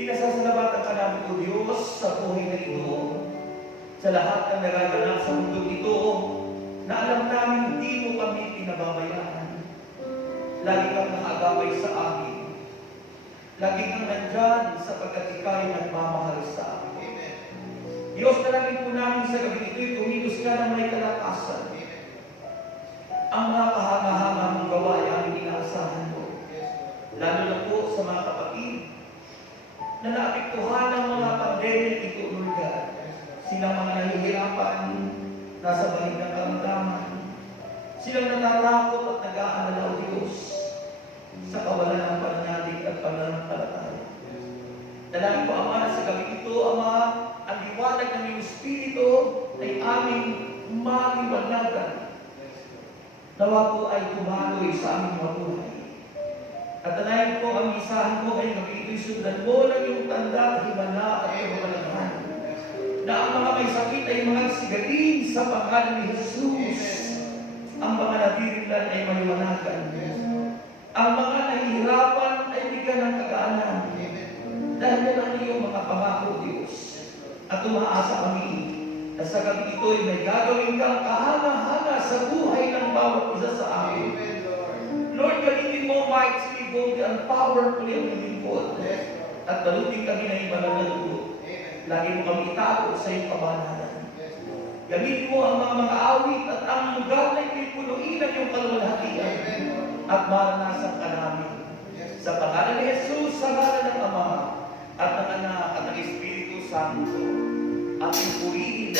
Pinasasalamatan ka namin, O Diyos, sa buhay na ito, sa lahat ng nagaganap sa mundo ito, na alam namin hindi mo kami pinababayaan. Lagi kang nakagabay sa amin. Lagi kang nandyan sapagkat ikaw ay nagmamahal sa amin. Diyos, dalangin po namin sa gabi ito'y tumilos ka ng may kalakasan. Ang mga kahanga-hanga mong gawa ay aming inaasahan mo. Lalo na po sa mga kapatid na naapektuhan ng mga pandemic ito, Lord God. Silang mga nahihirapan, nasa bahig ng karamdaman. Silang natatakot at nag-aalala, O Diyos, sa kawalan ng pananalig at pananampalataya. Dalangin po, Ama, na sa gabi ito, Ama, ang liwanag ng iyong Espiritu ay aming maliwanagan. Nawa po ay tumaloy sa aming mga buhay. At dalayan po ang isahan mo ay magiging sundan mo ng iyong tanda, himala at kamalagahan. Na ang mga may sakit ay mga sigaling sa pangalan ni Jesus. Ang mga natirinlan ay maliwanagan. Ang mga nahihirapan ay bigyan ng kagaanan. Dahil yan ang iyong mga pangako, Diyos. At umaasa kami na sa gabi ito ay may gagawin kang kahanga-hanga sa buhay ng bawat isa sa amin. Lord, gamitin mo mightily, boldly, and powerfully ang lingkod. At balutin kami na ibanal na dulo. Lagi mo kami itago sa iyong kabanalan. Gamitin mo ang mga awit at ang lugar na ipipunuin ng iyong kaluwalhatian. At maranasan ka namin. Sa pangalan ni Jesus, sa ngalan ng Ama, at ng Anak, at ng Espiritu Santo, at purihin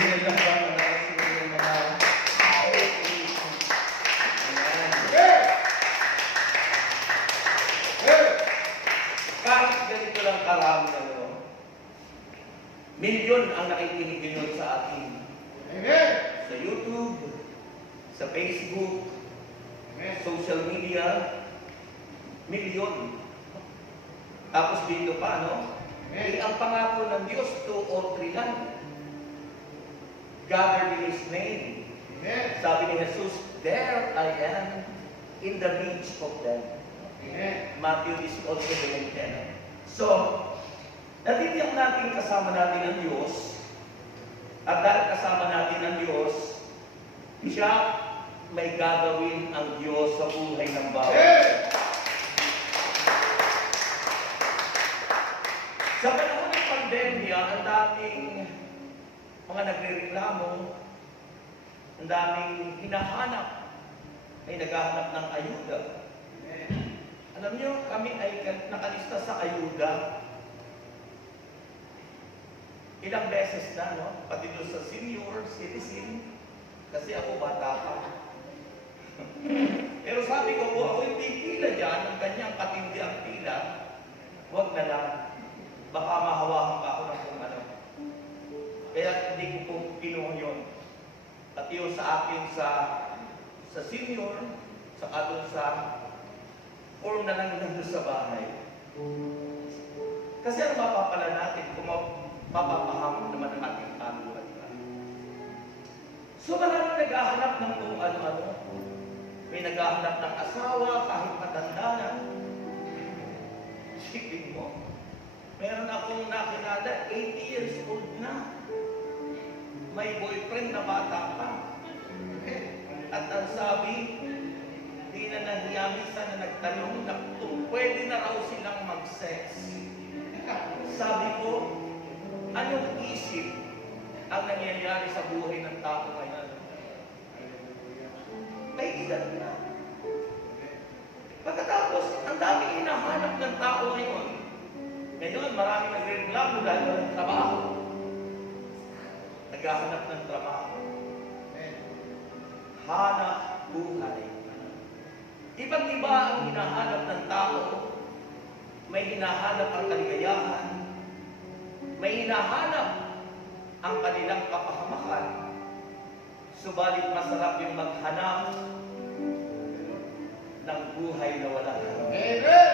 Ngayon lang ba nalasin yung mga ayan. Kahit ganito lang karami milyon ang nakikinig ngayon sa atin. Amen. Sa YouTube, sa Facebook, Amen. social media, milyon. Tapos dito pa, no? Eh, ang pangako ng Diyos, 2 or 3 lang. Gathered in His name. Amen. Sabi ni Jesus, there I am in the midst of them. Amen. Matthew is also the 10. So, natitiyak natin kasama natin ang Diyos. At dahil kasama natin ang Diyos, siya may gagawin ang Diyos sa buhay ng bawat. Amen. Sa panahon ng pandemya, ang daming mga nagrereklamo, ang daming hinahanap, ay naghahanap ng ayuda. Alam niyo, kami ay nakalista sa ayuda. Ilang beses na, no? Pati doon sa senior citizen, kasi ako bata pa. Pero sabi ko, kung ako yung pipila dyan, ang kanyang katindi ang pila, huwag na lang. Baka mahawakan pa ako ng kung ano. Kaya hindi ko po kinuha yun. At yun sa akin sa senior, saka doon sa form na lang nandun sa bahay. Kasi ang mapapala natin kung mapapahamon naman ang ating kaluhan. So maraming naghahanap ng kung ano-ano. May naghahanap ng asawa kahit matanda na. Isipin mo. Meron akong nakilala, 80 years old na. May boyfriend na bata pa. At ang sabi, di na nahiya minsan na nagtanong na kung pwede na raw silang mag-sex. Sabi ko, anong isip ang nangyayari sa buhay ng tao ngayon? May edad na. Pagkatapos, ang daming hinahanap ng tao ngayon. Ngayon, maraming nagreklamo dahil walang trabaho. Naghahanap ng trabaho. Hanap buhay. Iba't iba ang hinahanap ng tao. May hinahanap ang kaligayahan. May hinahanap ang kanilang kapahamakan. Subalit masarap yung maghanap ng buhay na wala hanggan. Amen.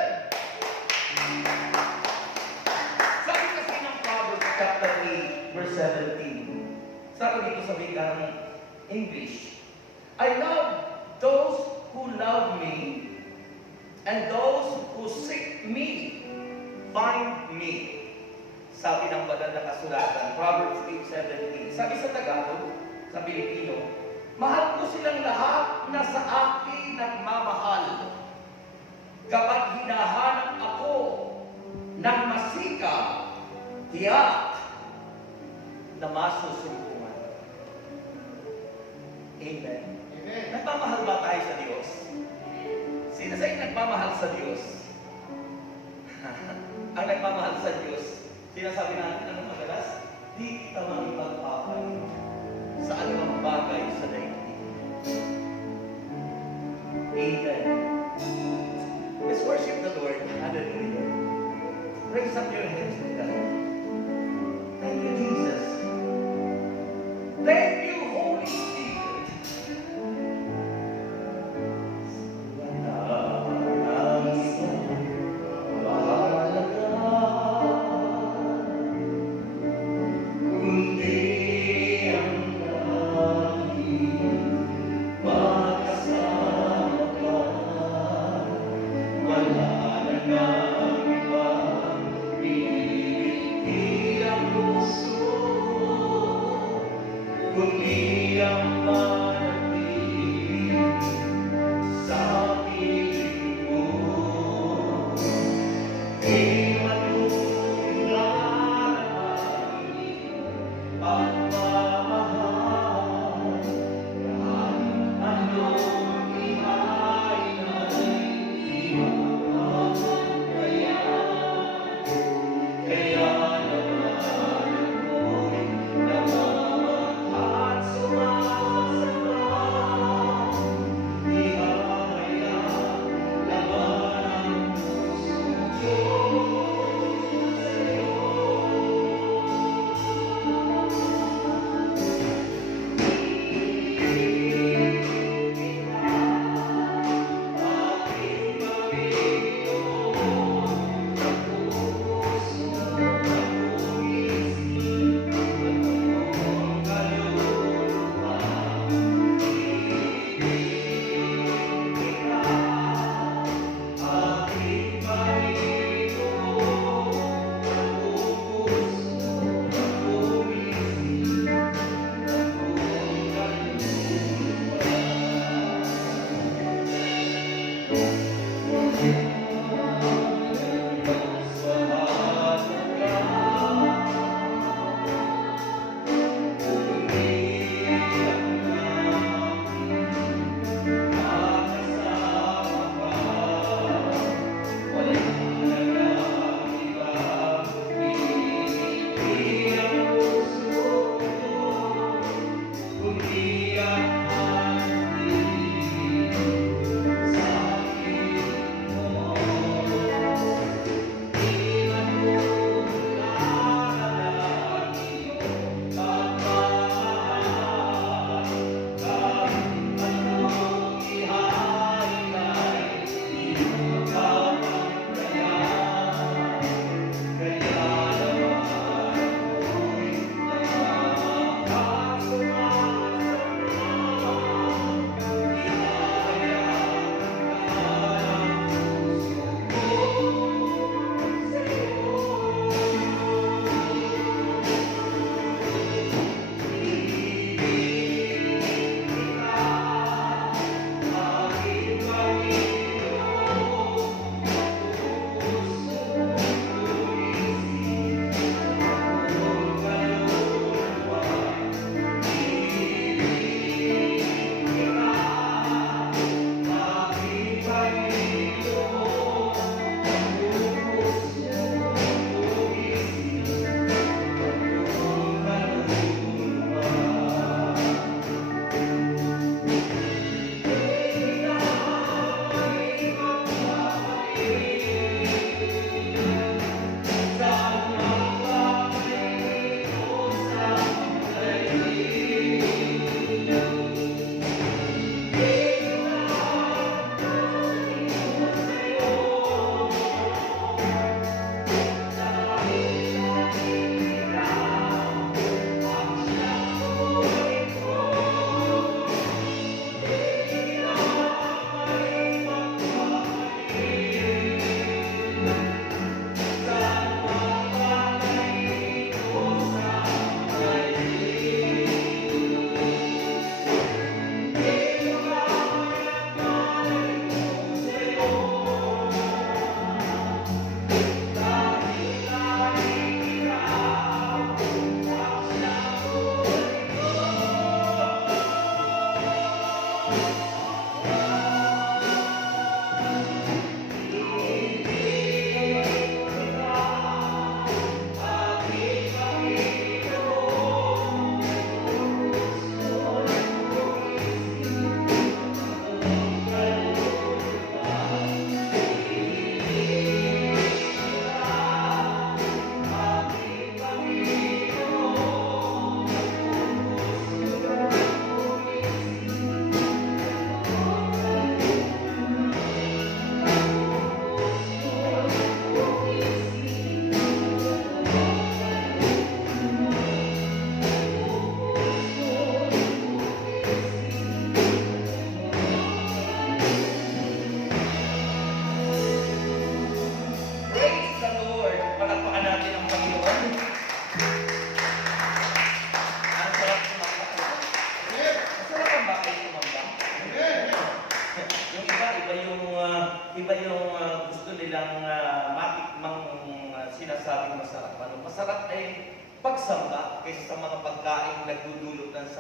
Sabi kasi ng Proverbs chapter 8, verse 17. Sabi dito sa wikang English, I love those who love me, and those who seek me find me. Sabi ng banal na kasulatan, Proverbs 8:17. Sabi sa Tagalog, sa Pilipino, mahal ko silang lahat na sa akin nagmamahal. Kapag hinahanap ako ng masikap, tiyak na masusulpungan. Amen. Amen. Nagmamahal ba tayo sa Diyos? Sino sa inyo nagmamahal sa Diyos? Ang nagmamahal sa Diyos, sinasabi natin, ano madalas? Di kita makipagpapay sa anumang bagay sa daigdig. Amen. Let's worship the Lord. Hallelujah. Raise up your hands to God. Thank you, Jesus. Thank you, Holy Spirit.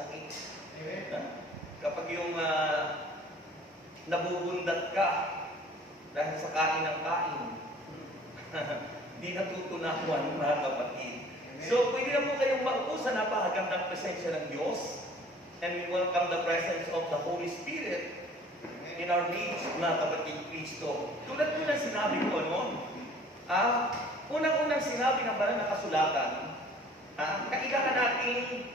sakit. Amen. Kapag yung nabubundat ka dahil sa kain ng kain, di natutunawan, mga kapatid. So, pwede na po kayong maupo sa napakagandang presensya ng Diyos. And we welcome the presence of the Holy Spirit in our midst, mga kapatid Kristo. Tulad po ng sinabi ko, no? Unang-unang sinabi ng banal na kasulatan, kailangan natin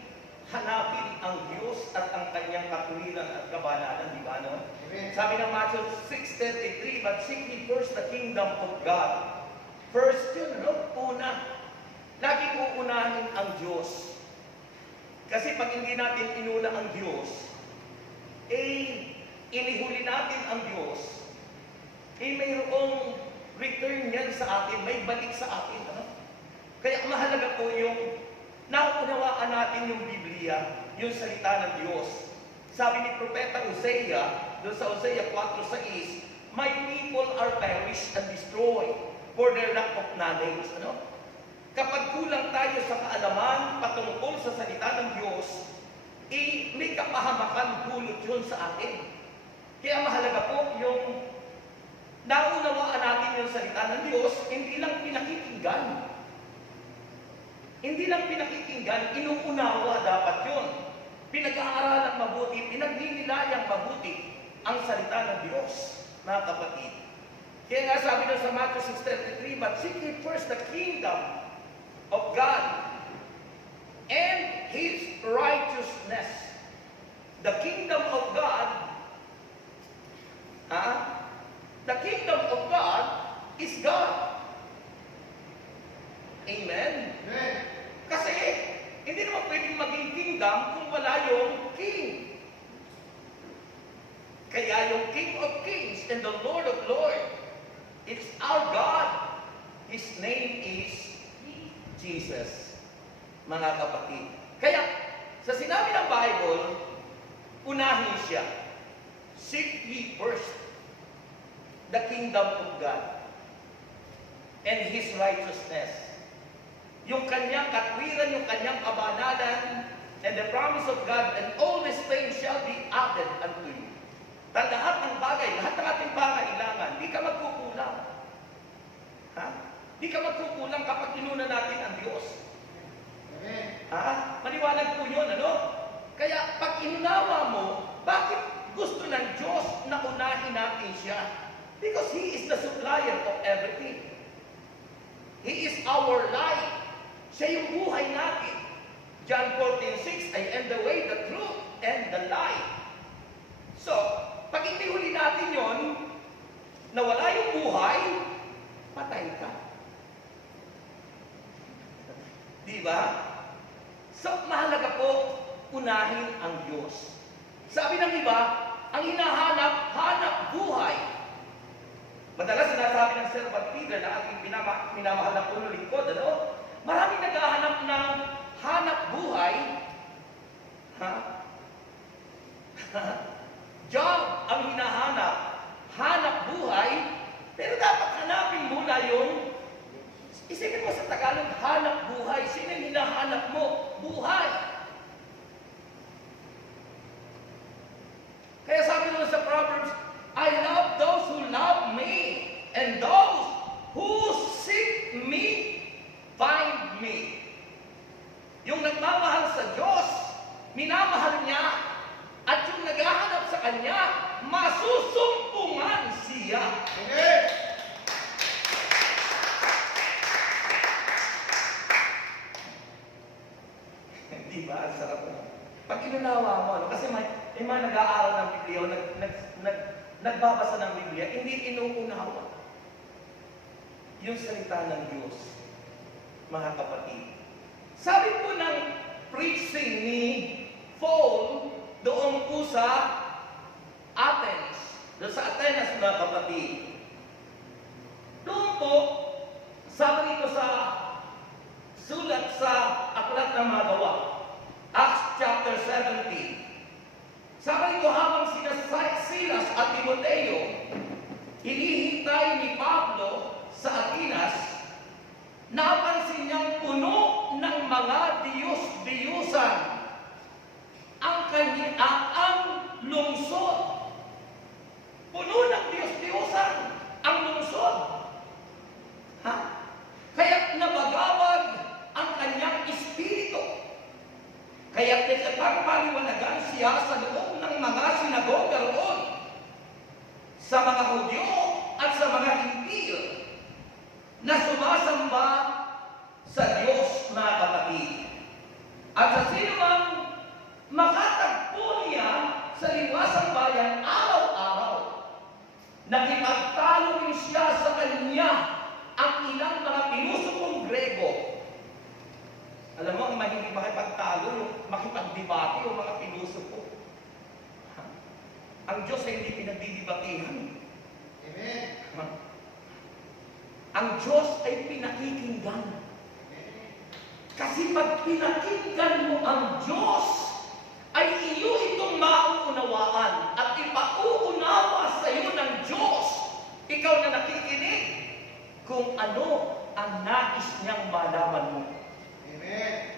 hanapin ang Diyos at ang kanyang katuwiran at kabanalan, di ba, no? Amen. Sabi ng Matthew 6:33, but seek ye first the kingdom of God. First yun, no? Una. Laging uunahin ang Diyos. Kasi pag hindi natin inuna ang Diyos, inihuli natin ang Diyos, mayroong return yan sa atin, may balik sa atin. Ano? Kaya mahalaga po yung nauunawaan natin yung Biblia, yung salita ng Diyos. Sabi ni Propeta Hosea, doon sa Hosea 4:6, my people are perished and destroyed for their lack of knowledge. Ano? Kapag kulang tayo sa kaalaman patungkol sa salita ng Diyos, may kapahamakan dulot yun sa atin. Kaya mahalaga po yung naunawaan natin yung salita ng Diyos, hindi lang pinakikinggan. Hindi lang pinakikinggan, inuunawa dapat yun. Pinag-aaralan mabuti, pinagninilayang mabuti ang salita ng Diyos, mga kapatid. Kaya nga sabi doon sa Matthew 6:33, but seek ye first the kingdom of God and His righteousness. The kingdom of God, the kingdom of God is God. Amen? Amen. Kasi, hindi naman pwedeng maging kingdom kung wala yung king. Kaya yung King of Kings and the Lord of Lords, it's our God. His name is Jesus, mga kapatid. Kaya, sa sinabi ng Bible, unahin siya. Seek ye first the kingdom of God and His righteousness. Yung kanyang katwiran, yung kanyang kabanalan, and the promise of God, and all these things shall be added unto you. Lahat ng bagay, lahat ng ating pangailangan, di ka magkukulang. Di ka magkukulang kapag inuna natin ang Diyos. Amen. Maliwanag po yun, ano? Kaya pag inunawa mo, bakit gusto ng Diyos na unahin natin siya? Because He is the supplier of everything. He is our life. Siya yung buhay natin. John 14:6, I am the way, the truth, and the life. So, pag hindi huli natin yon, nawala yung buhay, patay ka. Di ba? So, mahalaga po, unahin ang Diyos. Sabi ng iba, ang hinahanap, hanap buhay. Madalas sinasabi ng Servant Leader na aking minamahal na puno lingkod, ano? Maraming naghahanap ng hanap buhay. Job ang hinahanap, hanap buhay, pero dapat hanapin muna yung isipin mo sa Tagalog, hanap buhay. Sino yung hinahanap mo? Buhay. Kaya sabi naman sa Proverbs, I love those who love me, and those who seek me, find me. Yung nagmamahal sa Diyos, minamahal niya, at yung naghahanap sa Kanya, masusumpungan siya. Amen. Di ba? Ang sarap na. Pag inunawa mo, ano? Kasi may mga nag-aaral ng Biblia o nagbabasa ng Biblia, hindi inuunawa yung salita ng Diyos, mga kapatid. Sabi po ng preaching ni Paul doon po sa Athens, doon sa Atenas, mga kapatid. Doon po, sabi nito sa sulat sa Aklat ng mga Gawa, Acts chapter 17. Sabi ko habang sina Silas at Timoteo hinihintay ni Pablo sa Atenas, napansin niyang puno ng mga diyos-diyusan Kaya pagpaliwanagan siya sa loob ng mga sinagoga roon, sa mga Hudyo at sa mga Hintil na sumasamba sa Diyos, mga kapatid. At sa sino mang makatagpo niya sa liwasang bayan araw-araw, nakipagtalo rin siya sa kanya ang ilang mga pinusupong Grego. Alam mo, ang mahilig makipagtalo, yung makipagdebate, yung mga pinusupo. Ang Diyos ay hindi pinagdidibatehan. Amen. Ang Diyos ay pinakikinggan. Kasi pag pinakinggan mo ang Diyos, ay iyo itong mauunawaan at ipauunawa sa iyo ng Diyos. Ikaw na nakikinig kung ano ang nais niyang malaman mo. Amen.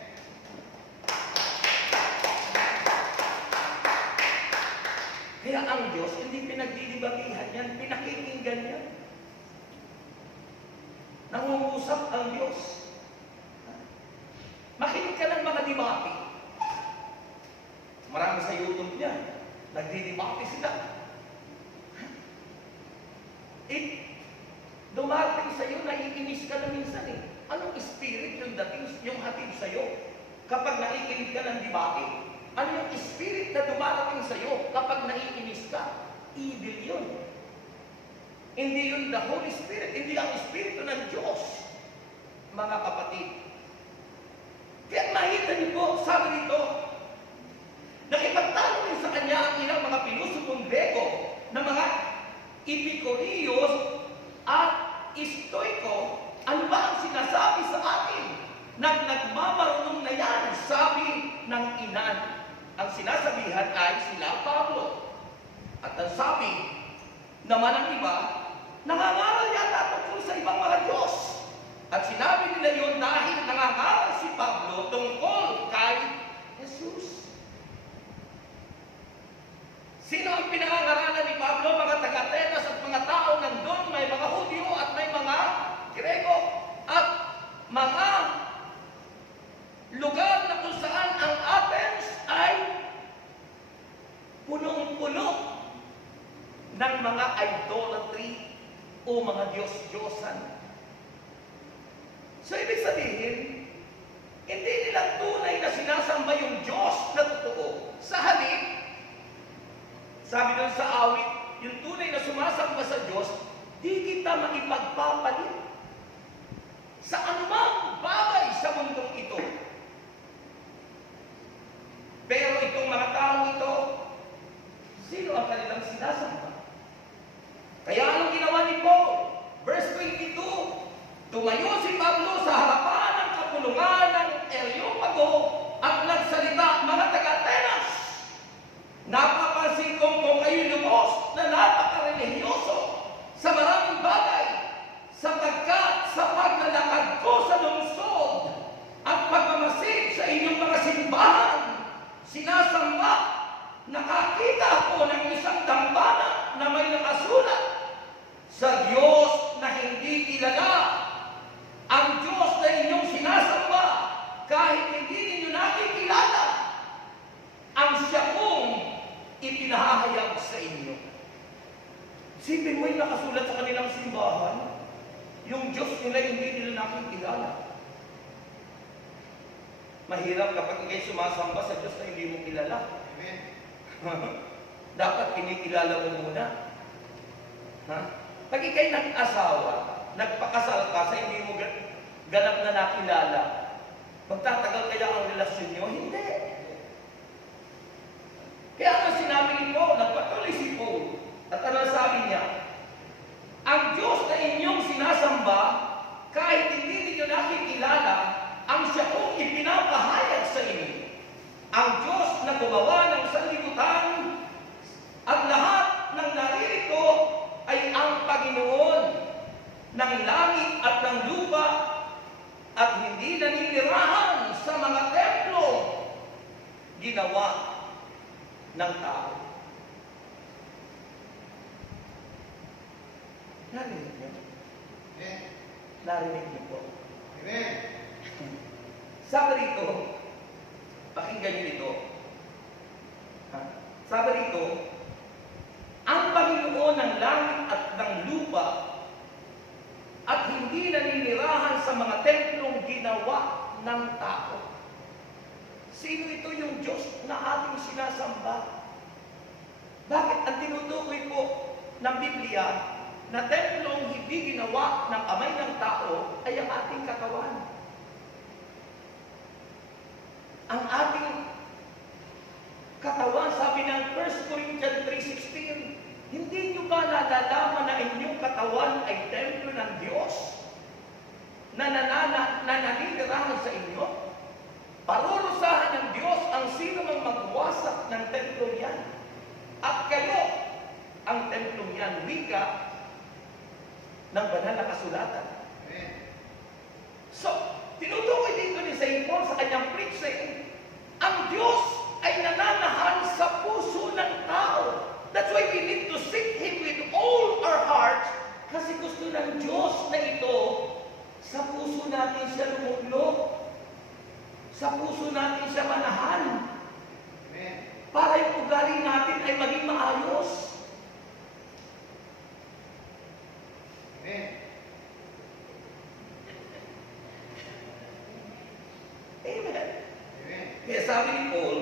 Kaya ang Diyos hindi pinagdidibatehan yan, pinakikinggan yan. Nangungusap ang Diyos. Makinig ka ng mga debate. Marami sa YouTube niya, nagdidebate sila. Dumating sa iyo, naiinis ka na minsan eh. Anong spirit yung dating, yung hatid sa iyo kapag naiinig ka ng debate? Ano yung spirit na dumarating sa iyo kapag naiinis ka? Evil yun. Hindi yun the Holy Spirit, hindi ang Espiritu ng Diyos, mga kapatid. Kaya makita niyo po, sabi dito, nakipagtalo rin sa kanya ang ilang mga pinusupong Grego na mga Epicurios at Stoiko. Ano ba ang sinasabi sa atin? Nagmamarunong na yan, sabi ng inan. Ang sinasabihan ay sila Pablo. At ang sabi naman ng iba, nangangaral yata tungkol sa ibang mga Diyos. At sinabi nila yun dahil nangangaral si Pablo tungkol kay Jesus. Sino ang pinangangaralan ni Pablo? Mga taga-Atenas at mga tao nandun, may mga Hudyo at may mga Grego at mga lugar na kung saan ang Athens ay punong-puno ng mga idolatry o mga Diyos-Diyosan. So, ibig sabihin, hindi nila tunay na sinasamba yung Diyos na totoo. Sa halip, sabi doon sa awit, yung tunay na sumasamba sa Diyos, di kita maipagpapalit sa anumang bagay sa mundong ito. Pero itong mga taong ito, sino ang kanilang sinasamba? Kaya anong ginawa ni Paul? Verse 22, tumayo si Pablo sa harapan ng kapulungan ng Areopago at nagsalita, mga taga-Atenas, napapansin kong kung kayo lumos na napaka-religyoso sa maraming bagay, sapagkat sa paglalakad ko sa lungsod at pagmamasid sa inyong mga simbahan, sinasamba, nakakita ako ng isang dambana na may nakasulat, sa Diyos na hindi kilala, ang Diyos na inyong sinasamba, kahit hindi ninyo nakikilala, ang siya kong ipinahahayag sa inyo. Sipin mo yung nakasulat sa kanilang simbahan, yung Diyos nila hindi nila nakikilala. Mahirap kapag ikay sumasamba sa Diyos na hindi mo kilala. Amen. Dapat kinikilala mo muna. Ha? Pag ikay nag-asawa, nagpakasal ka sa hindi mo ganap na nakilala, magtatagal kaya ang relasyon nyo? Hindi. Kaya ang sinabi ni Paul, nagpatuloy si Paul, at ano sabi niya? Ang Diyos na inyong sinasamba, kahit hindi ninyo nakikilala, ang siya kong ipinapahayag sa inyo. Ang Diyos na gumawa ng sanlibutan at lahat ng naririto ay ang Panginoon ng langit at ng lupa at hindi naninirahan sa mga templo ginawa ng tao. Narinig niyo? Amen. Narinig niyo po. Amen. Sabi rito, Pakinggan niyo ito. Ha? Sabi dito, ang Panginoon ng langit at ng lupa at hindi naninirahan sa mga templong ginawa ng tao. Sino ito yung Diyos na ating sinasamba? Bakit ang tinutukoy po ng Biblia na templong hindi ginawa ng kamay ng tao ay ang ating katawan? Ang ating katawan, sabi ng 1 Corinthians 3:16, hindi nyo ba nalalaman na inyong katawan ay templo ng Diyos na naninirahan sa inyo? Parurusahan ng Diyos ang sino mang magwasak ng templo yan. At kayo, ang templong yan, wika ng banal na kasulatan. Amen. So, tinutukoy dito ni St. Paul sa kanyang preaching, ang Diyos ay nananahan sa puso ng tao. That's why we need to seek Him with all our hearts, kasi gusto ng Diyos na ito, sa puso natin siya lumulog. Sa puso natin siya manahan. Amen. Para yung ugali natin ay maging maayos. Amen. Amen. Amen. Kaya sabi ni Paul,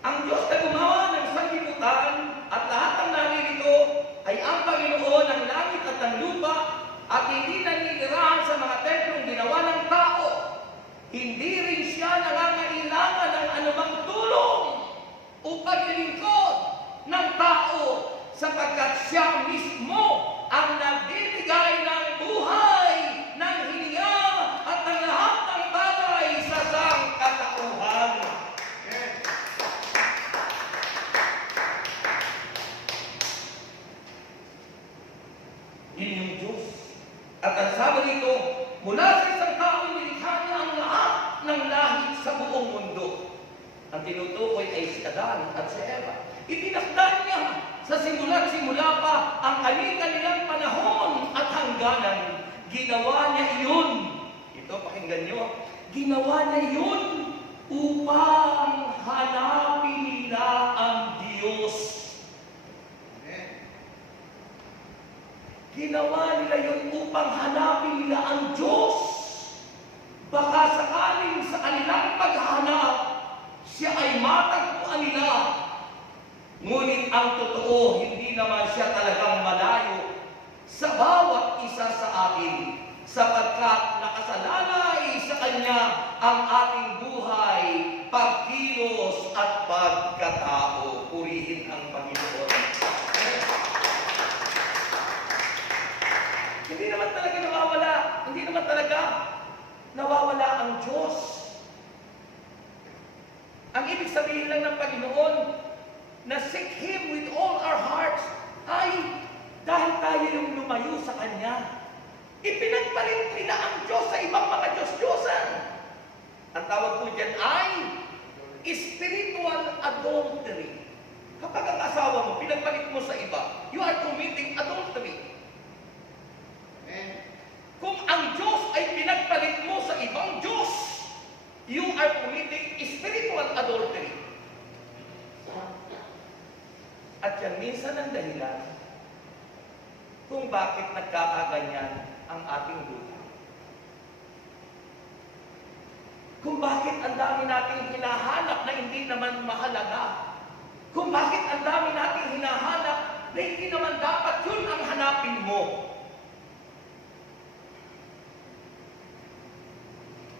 ang Diyos na gumawa ng sanlibutan at lahat ng naririto ay ang Panginoon ng langit at ng lupa at hindi naninirahan sa mga templong ginawa ng tao. Hindi rin siya nangangailangan ng anumang tulong upang ilingkod ng tao sapagkat siya mismo ang nagbibigay ng buhay, ng hininga at ng lahat ng bagay sa sangkatauhan. Amen. Yun yung Diyos. At ang sabi dito, mula sa isang taong nilikha niya ang lahat ng lahi sa buong mundo. Ang tinutukoy ay si Adan at si Eva. Itinakda niya sa simula pa ang kanilang panahon at hangganan. Ginawa niya iyon. Ito, pakinggan niyo. Ginawa niya iyon upang hanapin nila ang Diyos. Amen. Ginawa nila yun upang hanapin nila ang Diyos. Baka sakaling sa kanilang paghahanap, siya ay matagpuan nila. Ngunit ang totoo, hindi naman siya talagang malayo sa bawat isa sa atin, sapagkat nakasalalay sa Kanya ang ating buhay, pagkilos at pagkatao. Purihin ang Panginoon. Hindi naman talaga nawawala. Hindi naman talaga nawawala ang Diyos. Ang ibig sabihin lang ng Panginoon na seek Him with all our hearts ay dahil tayo yung lumayo sa Kanya. Ipinagpalit nila ang Diyos sa ibang mga Diyos-Diyosan. Ang tawag po dyan ay spiritual adultery. Kapag ang asawa mo, pinagpalit mo sa iba, you are committing adultery. Amen. Kung ang Diyos ay pinagpalit mo sa ibang Diyos, you are committing spiritual adultery. At yan minsan ang dahilan kung bakit nagkakaganyan ang ating buhay. Kung bakit ang dami nating hinahanap na hindi naman mahalaga. Kung bakit ang dami nating hinahanap na hindi naman dapat yun ang hanapin mo.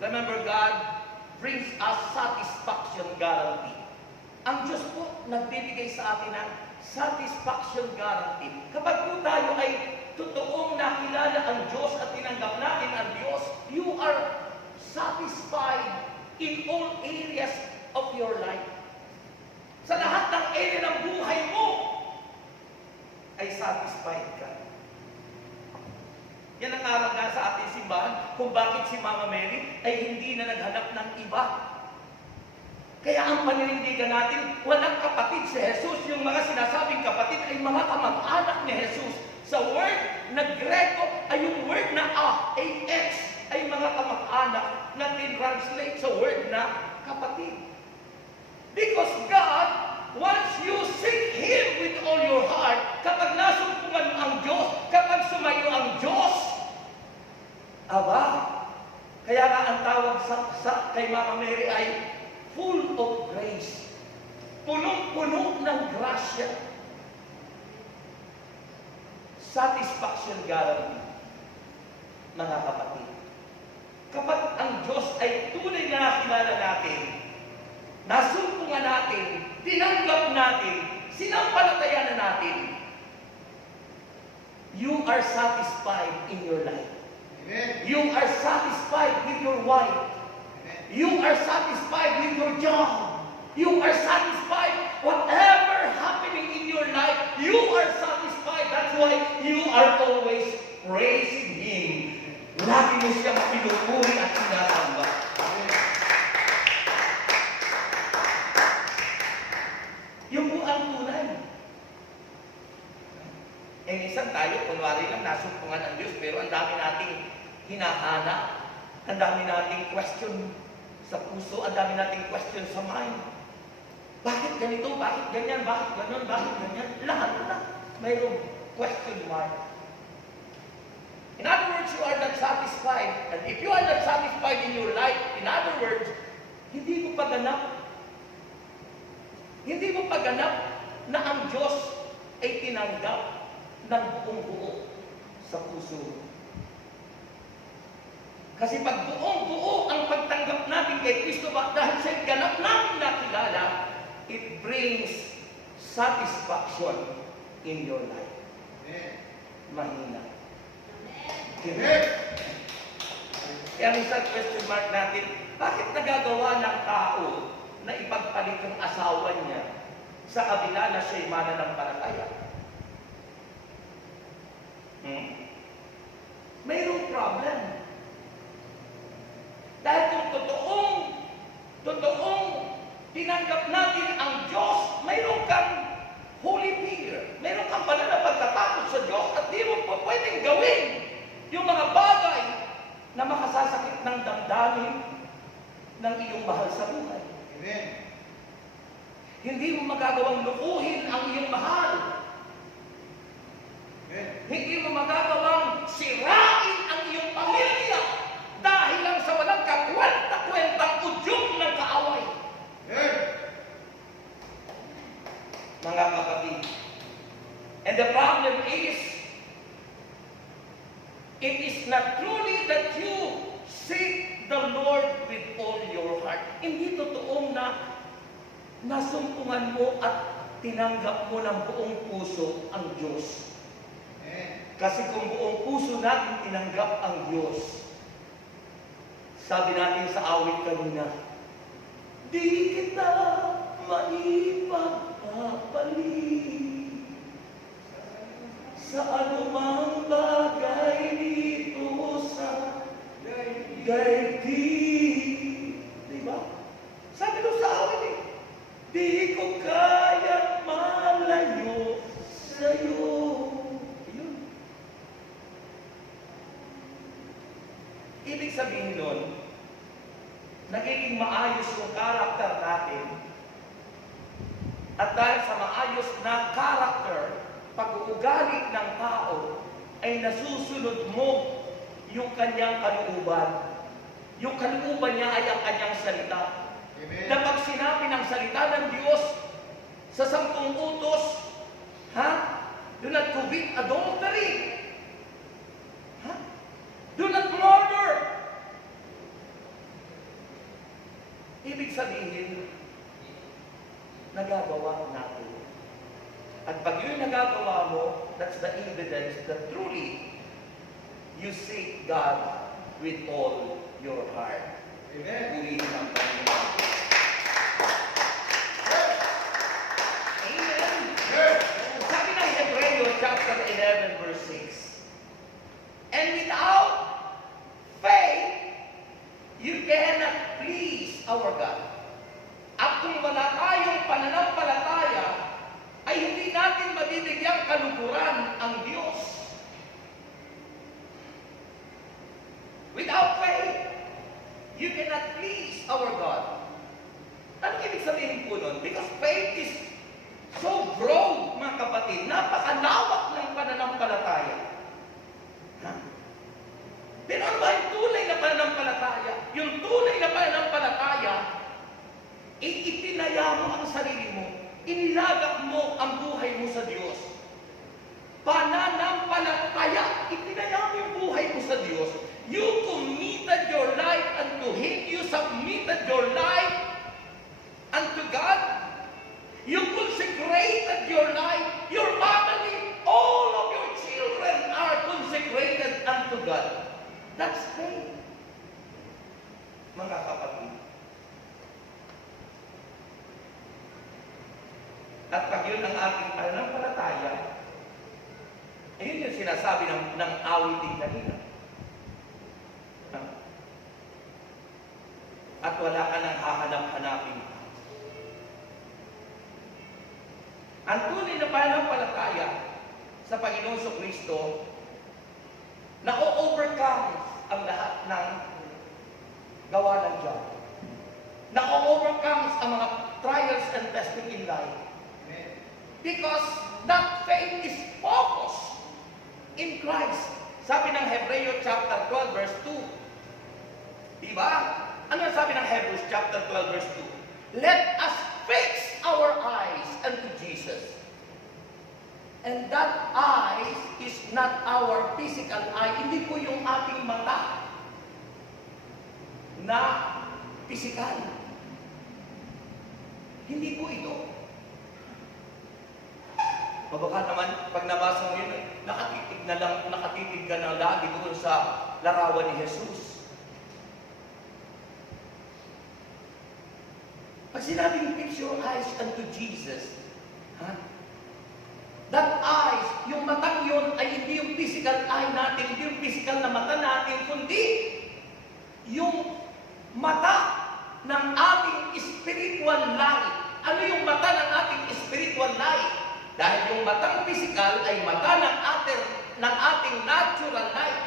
Remember, God brings us satisfaction guarantee. Ang Diyos po nagbibigay sa atin ng satisfaction guarantee. Kapag po tayo ay totoong nakilala ang Diyos at tinanggap natin ang Diyos, you are satisfied in all areas of your life. Sa lahat ng area ng buhay mo, ay satisfied ka. Yan ang aral nga sa ating simbahan kung bakit si Mama Mary ay hindi na naghanap ng iba. Kaya ang paninindigan natin, walang kapatid si Jesus. Yung mga sinasabing kapatid ay mga kamag-anak ni Jesus. Sa word na Grego ay yung word na AX ay mga kamag-anak na tin-translate sa word na kapatid. kay Mama Mary ay full of grace. Punong-puno ng grasya. Satisfaction guarantee, mga kapatid. Kapag ang Diyos ay tunay na nakilala natin, nasumpungan natin, tinanggap natin, sinampalatayanan natin, you are satisfied in your life. Amen. You are satisfied with your wife. Amen. You are satisfied with your job. You are satisfied whatever happening in your life. You are satisfied. That's why you are always praising Him. Lagi mo siyang pinupuri at sinasamba. Yung po ang tunay. Eh, minsan tayo, kunwari lang, nasumpungan ang Diyos, pero ang dami nating hinahanap, ang dami nating question sa puso, ang dami nating question sa mind. Bakit ganito? Bakit ganyan? Bakit ganon? Bakit ganyan? Lahat na mayroong question mark. In other words, you are not satisfied. And if you are not satisfied in your life, in other words, hindi mo paganap. Hindi mo paganap na ang Diyos ay tinanggap ng buong buo sa puso. Kasi pag buong buo ang pagtanggap natin kay Kristo, dahil siya'y ganap natin nakilala, it brings satisfaction in your life. Amen. Mahina. Amen. Kaya minsan question mark natin, bakit nagagawa ng tao na ipagpalit yung asawa niya sa kabila na siya'y mananampalataya? Mayroong problem. Dahil kung totoong tinanggap natin ang Diyos, mayroon kang holy fear, mayroon kang banal na pagtatakot sa Diyos at di mo pa pwedeng gawin yung mga bagay na makasasakit ng damdamin ng iyong mahal sa buhay. Amen. Hindi mo magagawang lukuhin ang iyong mahal. Amen. Hindi mo magagawang sirain ang iyong pamilya dahil lang sa walang kakwenta-kwentang udyok ng kaaway. Amen. Mga kapatid. And the problem is, it is not truly that you seek the Lord with all your heart. Hindi totoong na nasumpungan mo at tinanggap mo ng buong puso ang Diyos. Amen. Kasi kung buong puso natin tinanggap ang Diyos, sabi natin sa awit kanina, di kita maipagpapalit sa anumang bagay dito sa daigdig. Diba? Sabi doon sa awit eh, di ko kayang malayo sa'yo. Yun. Ibig sabihin nun, nagiging maayos yung karakter natin. At dahil sa maayos na karakter, pag-uugali ng tao, ay nasusunod mo yung kanyang kalooban. Yung kalooban niya ay ang kanyang salita. Amen. Na pag sinabi ng salita ng Diyos sa 10 utos, do not commit adultery. Do not murder. Ibig sabihin, nagagawa natin. At pag yun nagagawa mo, that's the evidence that truly you seek God with all your heart. Amen. Purihin ang Panginoon. Amen. Sabi ng Hebreo chapter 11 verse 6, and without faith, you cannot please our God. At kung wala tayong pananampalataya, ay hindi natin mabibigyang kaluguran ang Diyos. Without faith, you cannot please our God. Ano ibig sabihin po nun? Because faith is so broad, mga kapatid, napakalawak ng pananampalataya. Pero ano ba yung tunay na pananampalataya? Yung tunay na pananampalataya Pinaya mo ang sarili mo. Inilagak mo ang buhay mo sa Diyos. Pananampalataya. Ipinaya mo yung buhay mo sa Diyos. You committed your life unto Him. You submitted your life unto God. You consecrated your life. Your family, all of your children are consecrated unto God. That's faith. Mga kapatid. At pag yun ang ating pananampalataya, yun yung sinasabi ng awiting kanina. At wala ka nang hahanap-hanapin. Ang tunay na pananampalataya sa Panginoon Kristo, na-overcome ang lahat ng gawa ng diablo. Na-overcome ang mga trials and testing in life. Because that faith is focused in Christ. Sabi ng Hebreo chapter 12 verse 2. Diba? Ano sabi ng Hebrews chapter 12 verse 2? Let us fix our eyes unto Jesus. And that eyes is not our physical eye. Hindi po yung ating mata na physical. Hindi po ito. Baka naman, pag nabasa mo yun, nakatitig ka na lagi doon sa larawan ni Jesus. Pag sinabing fix your eyes unto Jesus, that eyes, yung matang yun ay hindi yung physical eye natin, hindi yung physical na mata natin, kundi yung mata ng ating spiritual life. Ano yung mata ng ating spiritual life? Dahil yung matang physical ay mata ng ating natural life.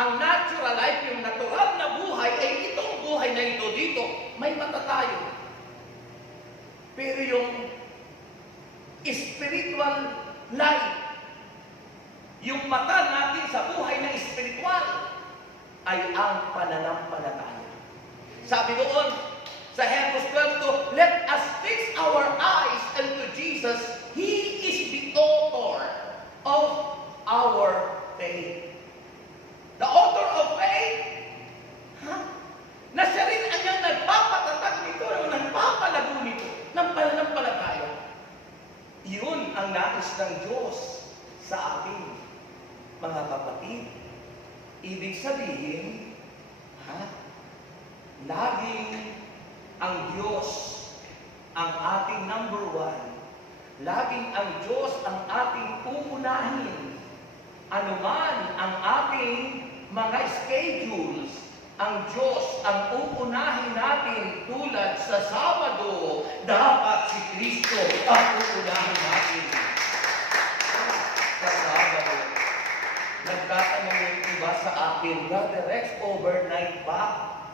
Ang natural life, yung natural na buhay, ay itong buhay na ito dito. May mata tayo. Pero yung spiritual life, yung mata natin sa buhay na spiritual, ay ang pananampalataya. Sabi doon sa Hebrews 12, let us fix our eyes unto Jesus. He is the author of our faith. The author of faith, na siya rin ang yung nagpapatatag nito, nagpapalago nito, ng pananampalataya. Yun ang nais ng Diyos sa ating mga kapatid. Ibig sabihin, laging ang Diyos ang ating number one. Laging ang Diyos ang ating uunahin. Anuman ang ating mga schedules, ang Diyos ang uunahin natin tulad sa Sabado. Dapat si Kristo ang uunahin natin. Sa Sabado. Nagtatanong yung iba sa akin, Brother Rex, overnight ba?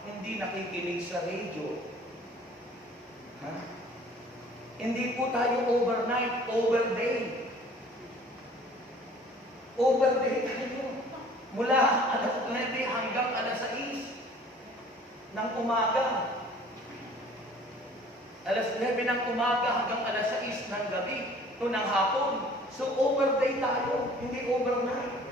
Hindi nakikinig sa radio. Hindi po tayo overnight, overday. Overday tayo. Mula alas 9 hanggang alas 6 ng umaga. Alas 9 ng umaga hanggang alas 6 ng gabi o ng hapon. So overday tayo, hindi overnight.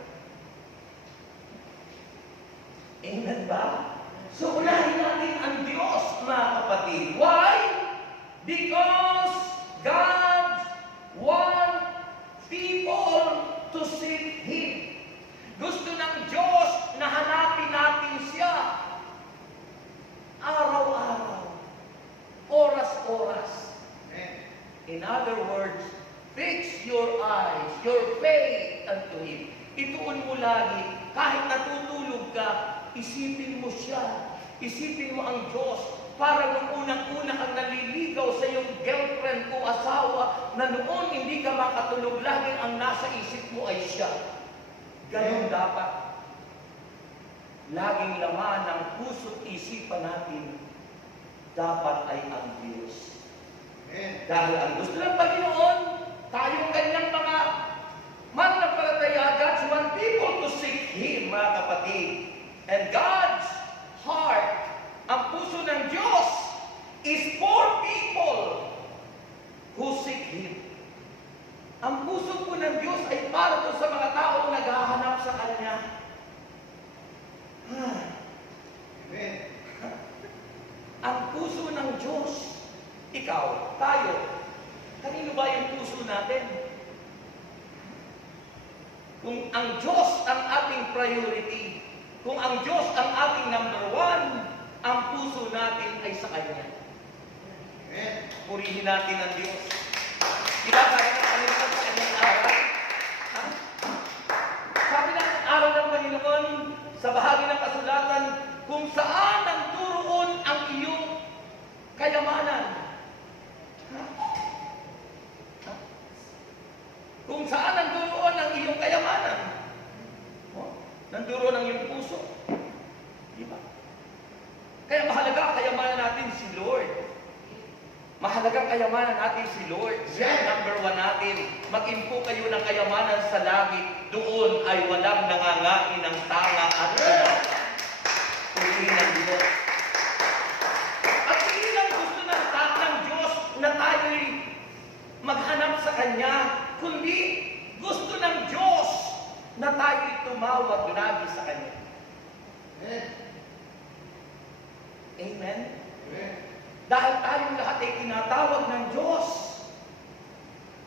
Amen ba? So unahin natin ang Diyos, mga kapatid. Why? Because God wants people to seek Him. Gusto ng Diyos na hanapin natin siya araw-araw, oras-oras. In other words, fix your eyes, your faith unto Him. Ituon mo lagi, kahit natutulog ka, isipin mo siya. Isipin mo ang Diyos. Para nung unang-una kang naliligaw sa iyong girlfriend o asawa, na noon hindi ka makatulog, laging ang nasa isip mo ay siya. Ganun dapat. Laging laman ng puso't isipan natin, dapat ay ang Diyos. Dahil ang gusto ng Panginoon, tayong kanyang mga mananampalataya, God wants people to seek Him, mga kapatid. And God's heart, ang puso ng Diyos, is for people David. Ang puso po ng Diyos ay para doon sa mga taong naghahanap sa Kanya. Amen. Ang puso ng Diyos, ikaw, tayo, kanino ba yung puso natin? Kung ang Diyos ang ating priority, kung ang Diyos ang ating number one, ang puso natin ay sa Kanya. Amen. Purihin natin ang Diyos. Diba kaya ng Panginoon sa Kanyang aral? Ha? Sabi ng aral ng Panginoon sa bahagi ng kasulatan, kung saan ang turoon ang iyong kayamanan. Ha? Ha? Kung saan ang turoon ang iyong kayamanan. Nanduroon ang iyong puso. Diba? Kaya mahalaga kayamanan natin si Lord. Mahalagang kayamanan natin si Lord. Siya ang number one natin. Mag-impo kayo ng kayamanan sa langit. Doon ay walang nangangain ng tanga at ulan. Purihin ng Diyos. At hindi lang gusto ng Diyos na tayo'y maghanap sa Kanya, kundi gusto ng Diyos na tayo'y tumawag lagi sa Kanya. Amen. Amen? Amen. Dahil tayong lahat ay tinatawag ng Diyos.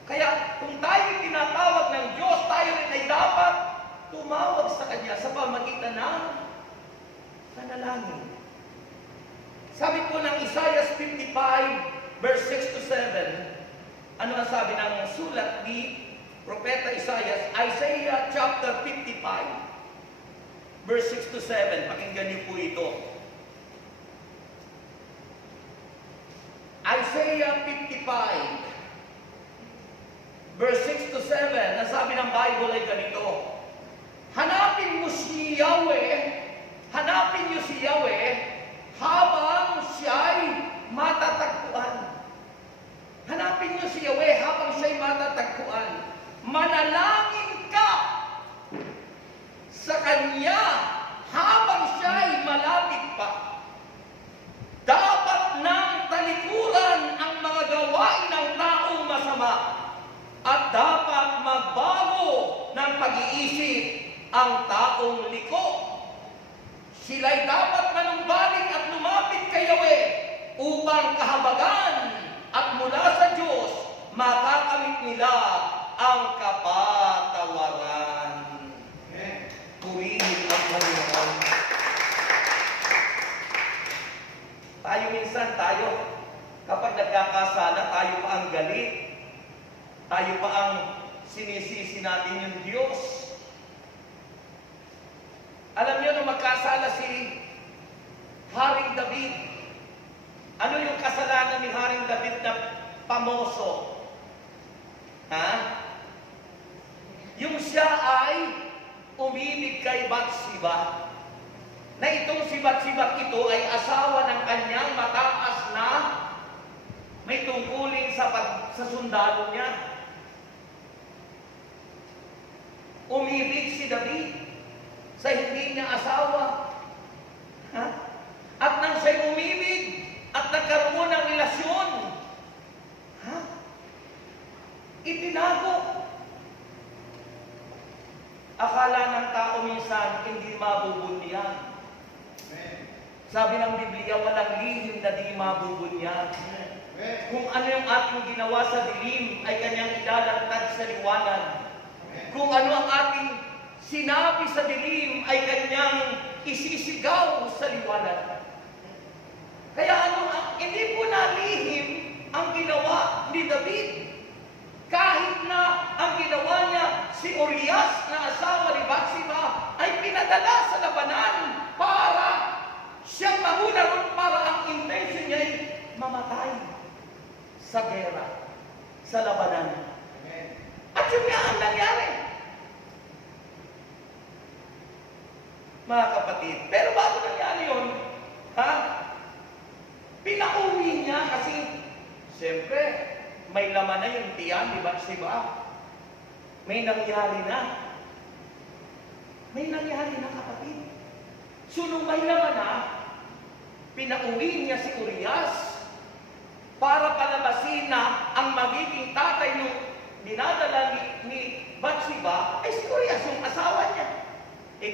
Kaya kung tayo'y tinatawag ng Diyos, tayo rin ay dapat tumawag sa Kanya sa pamagitan ng panalangin. Sabi po ng Isaiah 55, verse 6 to 7, ano ang sabi ng sulat ni Propeta Isaiah? Isaiah chapter 55, verse 6 to 7. Pakinggan niyo po ito. Isaiah 55, verse 6 to 7, ang sabi ng Bible ay ganito, hanapin mo si Yahweh, hanapin niyo si Yahweh habang siya'y matatagpuan. Hanapin niyo si Yahweh habang siya'y matatagpuan. Manalangin ka sa Kanya habang siya'y malapit pa. Dapat nang talikuran ang mga gawain ng taong masama at dapat magbago ng pag-iisip ang taong liko. Sila'y dapat manumbalik at lumapit kay Yahweh upang kahabagan at mula sa Diyos makakamit nila ang kapatawaran. Amen. Purihin ang Panginoon. Tayo, kapag nagkakasala, tayo pa ang galit. Tayo pa ang sinisisi natin yung Diyos. Alam niyo, nung magkasala si Haring David, ano yung kasalanan ni Haring David na pamoso? Ha? Yung siya ay umibig kay Bathsheba, na itong si Bathsheba ito ay asawa ng kanyang mataas na may tungkulin sa sundalo niya. Umibig si David sa hindi niya asawa. Ha? At nang siya'y umibig at nagkaroon ng relasyon, ha? Itinago. Akala ng tao minsan hindi mabubunyan. Sabi ng Biblia, walang lihim na di mabubunyan. Kung ano yung ating ginawa sa dilim, ay kanyang ilalantad sa liwanag. Kung ano ang ating sinabi sa dilim, ay kanyang isisigaw sa liwanag. Kaya hindi po nalihim ang ginawa ni David. Kahit na ang ginawa niya, si Urias na asawa ni Bathsheba, ay pinadala sa labanan para siyang manguna ron, para ang intention niya ay mamatay sa gera, sa labanan. At yun nga ang nangyari. Mga kapatid, pero bago nangyari yun, ha? Pinauwi niya kasi, siyempre, may laman na yung tiyan ni Bathsheba. May nangyari na. May nangyari na, kapatid. So, nung may laman na, pinauwi niya si Urias para palabasin na ang magiging tatay dinadala ni Bathsheba ay si Urias, yung asawa niya.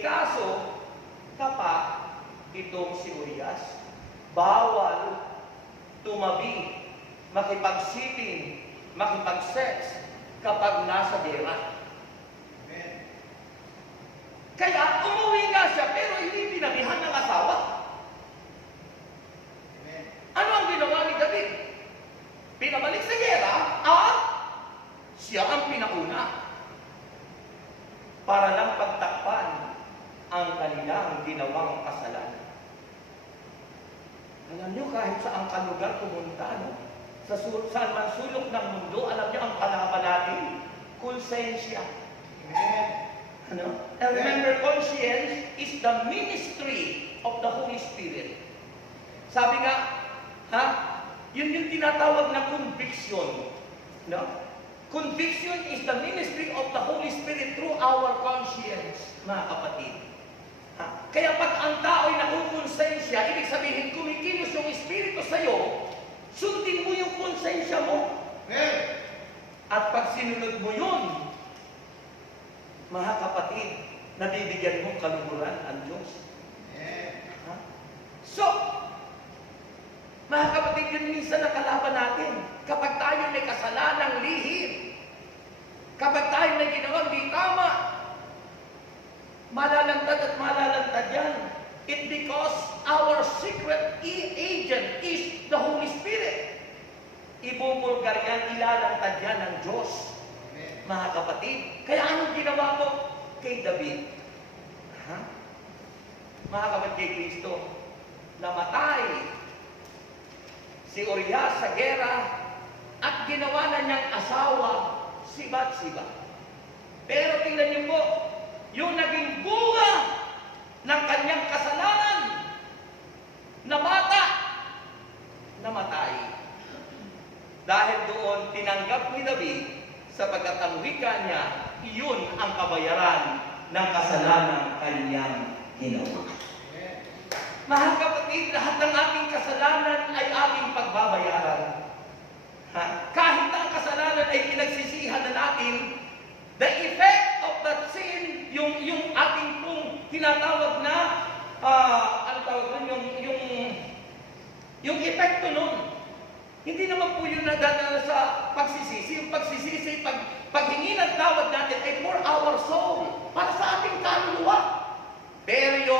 Kaso, kapag itong si Urias, bawal tumabi, makipagsiting, makipag-sex kapag nasa gera. Amen. Kaya umuwi nga siya pero hindi pinabihan ng asawa. Amen. Ano ang ginawa ni David? Pinabalik sa gera at siya ang pinauna para lang pagtakpan ang kanilang ginawang kasalanan. Alam niyo, kahit saan ka lugar pumunta, no? Saan man sulok ng mundo, alam niyo ang kalaban natin? Konsensya. Amen. Ano? And remember, conscience is the ministry of the Holy Spirit. Sabi nga, yun yung tinatawag na conviction. No? Conviction is the ministry of the Holy Spirit through our conscience, mga kapatid. Kaya pag ang tao'y nakukonsensya, ibig sabihin, kumikilos yung Espiritu sa'yo, sundin mo yung konsensya mo. Amen. At pag sinunod mo yun, mga kapatid, nabibigyan mong kaluguran ang Diyos. Amen. So, mga kapatid, yun minsan ang kalaban natin. Kapag tayo may kasalanang lihim, kapag tayo may ginawang di tama, malalantad at malalantad yan. It because our secret agent is the Holy Spirit. Ibubulgar yan, ilalantad yan ng Diyos. Amen. Mga kapatid, kaya anong ginawa ko kay David? Mga kapatid kay Kristo, namatay si Urias sa gera at ginawa na niyang asawa si Bathsheba. Pero tingnan niyo po, yung naging bunga ng kanyang kasalanan na bata, namatay. Dahil doon, tinanggap ni David sapagkat ang wika niya, iyon ang kabayaran ng kasalanan kanyang ginawa. Amen. Mga kapatid, lahat ng ating kasalanan ay ating pagbabayaran. Kahit ang kasalanan ay pinagsisihan na natin, the effect of that sin, yung ating pong tinatawag na, ano tawag nun, yung epekto nun, hindi naman po yun nadadala sa pagsisisi. Yung pagsisisi, paghingi ng tawad natin ay for our soul, para sa ating kaluluwa. Pero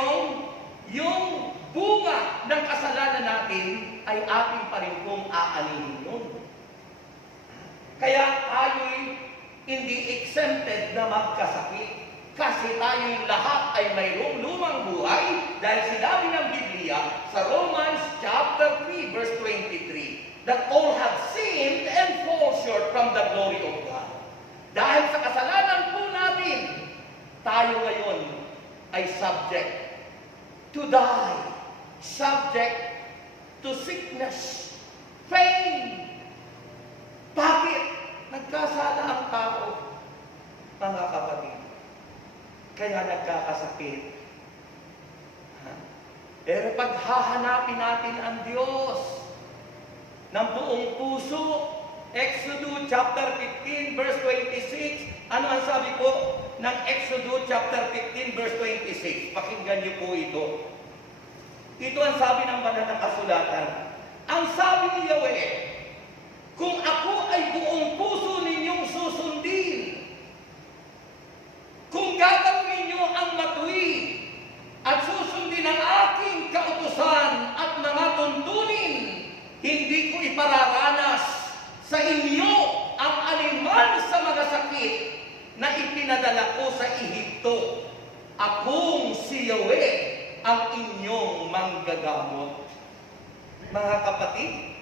yung bunga ng kasalanan natin ay ating pa rin pong aanihin nun. Kaya tayo'y hindi exempted na magkasakit. Kasi tayong lahat ay mayroong lumang buhay dahil sinabi ng Biblia sa Romans chapter 3 verse 23 that all have sinned and fall short from the glory of God. Dahil sa kasalanan po natin, tayo ngayon ay subject to die, subject to sickness, pain. Bakit? Nagkasala ang tao, mga kapatid. Kaya nagkakasakit. Pero pag hahanapin natin ang Diyos ng buong puso, Exodus chapter 15 verse 26, ano ang sabi po ng Exodus chapter 15 verse 26? Pakinggan niyo po ito. Ito ang sabi ng banal na kasulatan. Ang sabi ni Yahweh, kung ako ay buong puso ninyong susundin, kung gagawin ninyo ang matuwid at susundin ang aking kautusan at mga tuntunin, hindi ko ipararanas sa inyo ang alinman sa mga sakit na ipinadala ko sa Ehipto. Akong si Yahweh ang inyong manggagamot. Mga kapatid,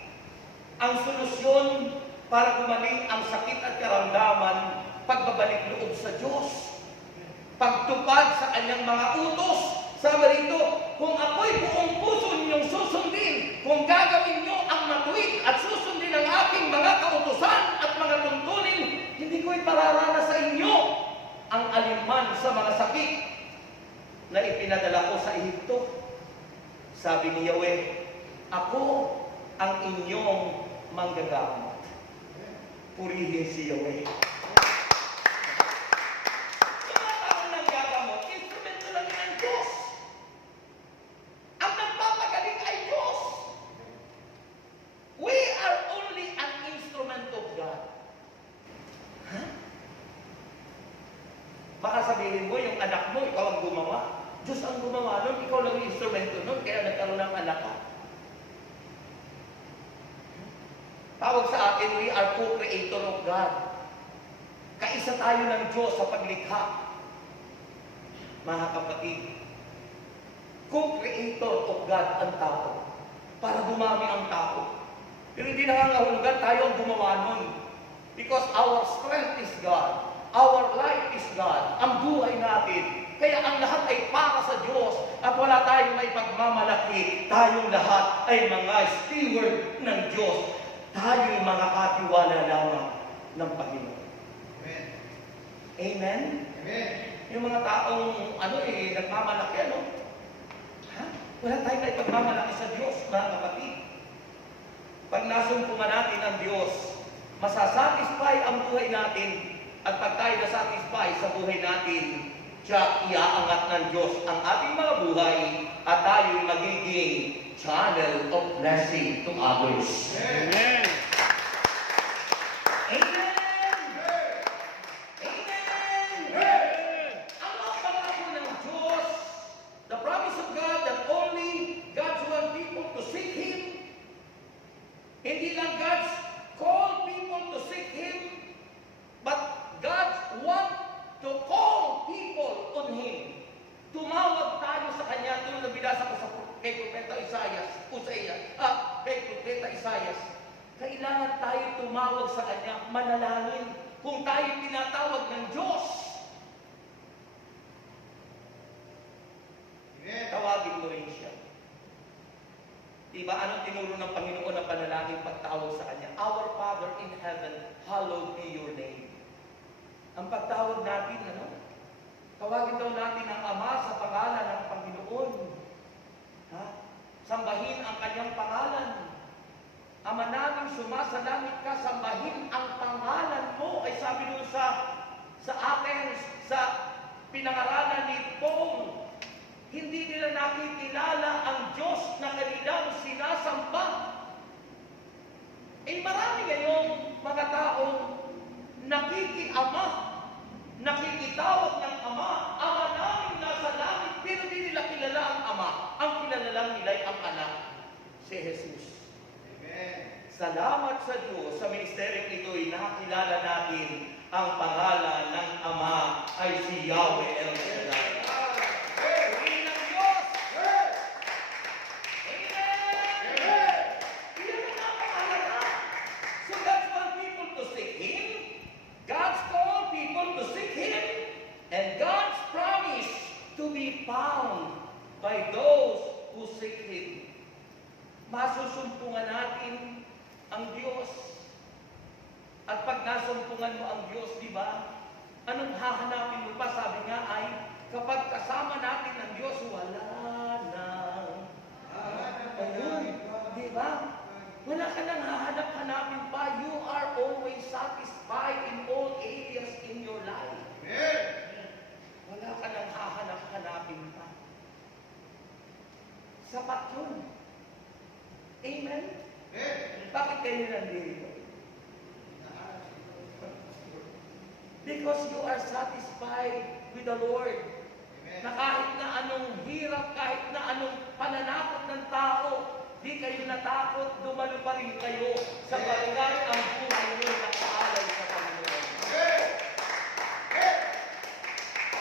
ang solusyon para gumaling ang sakit at karamdaman, pagbabalik loob sa Diyos. Pagtupad sa kanyang mga utos. Sabi rito, kung ako'y buong puso ninyong susundin, kung gagawin nyo ang matuwid at susundin ang aking mga kautusan at mga tuntunin, hindi ko ipararana sa inyo ang alinman sa mga sakit na ipinadala ko sa Ehipto. Sabi ni Yahweh, ako ang inyong manggagamot. Purihin si Yahweh. mo, ikaw ang gumawa. Diyos ang gumawa nun, ikaw lang yung instrumento nun, kaya nagkaroon ng anak ka. Tawag sa atin, we are co-creator of God. Kaisa tayo ng Diyos sa paglikha. Mga kapatid, co-creator of God ang tao. Para dumami ang tao. Pero hindi nangangahulugan tayo ang gumawa nun. Because our strength is God. Our life is God. Ang buhay natin. Kaya ang lahat ay para sa Diyos. At wala tayong may pagmamalaki. Tayong lahat ay mga steward ng Diyos. Tayong mga katiwala lamang ng Panginoon. Amen. Amen? Amen. Yung mga taong nagmamalaki, Ha? Wala tayong may pagmamalaki sa Diyos, mga kapatid. Pag nasumpungan natin ang Diyos, masasatisfy ang buhay natin. At pag tayo nasatisfy sa buhay natin, siya iaangat ng Diyos ang ating mga buhay at tayo magiging channel of blessing to others. Amen. Amen! Amen! Ang mga pangako ng Diyos, the promise of God that only God wants people to seek Him. Hindi lang God call people to seek Him, but God wants to call people on Him. Tumawag tayo sa Kanya. Tulad na binasa ko kay Propeta Isaias. Kailangan tayo tumawag sa Kanya, manalangin. Kung tayo tinatawag ng Diyos, tawagin mo rin siya. Diba, anong tinuro ng Panginoon na panalangin pagtawag sa Kanya? Our Father in heaven, hallowed be your name. Ang pagtawag natin, tawagin daw natin ang Ama sa pangalan ng Panginoon. Ha? Sambahin ang Kanyang pangalan. Ama namin, sumasalangit ka, sambahin ang pangalan mo. Ay sabi nun sa Athens, sa pinangaralan ni Paul, hindi nila nakikilala ang Diyos na kanilang sinasamba. Marami ngayong mga taong nakikiama, nakikitawag ng Ama, Ama namin nasa langit, pero di nila kilala ang Ama. Ang kilala lang nila ay ang anak, si Jesus. Amen. Salamat sa Diyos, sa ministeryong ito'y nakilala natin ang pangalan ng Ama ay si Yahweh El Shaddai. Purihin ng Diyos! Amen! Iyan ang napakahalaga. So God's called people to seek Him. God's called people to seek Him. And God's promise to be found by those who seek Him. Masusumpungan natin ang Diyos. At pag nasumpungan mo ang Diyos, di ba? Anong hahanapin mo pa? Sabi nga ay, kapag kasama natin ang Diyos, wala nang ayun. Di ba? Wala ka nang hahanap-hanapin pa. You are always satisfied in all areas in your life. Amen. Wala ka nang hahanap-hanapin pa. Sapat yun. Amen? Amen. Bakit kayo nandito? Because you are satisfied with the Lord. Amen. Na kahit na anong hirap, kahit na anong pananakot ng tao, di kayo natakot, dumalo pa rin kayo sapagkat ang buhay nyo nakaalay sa Panginoon.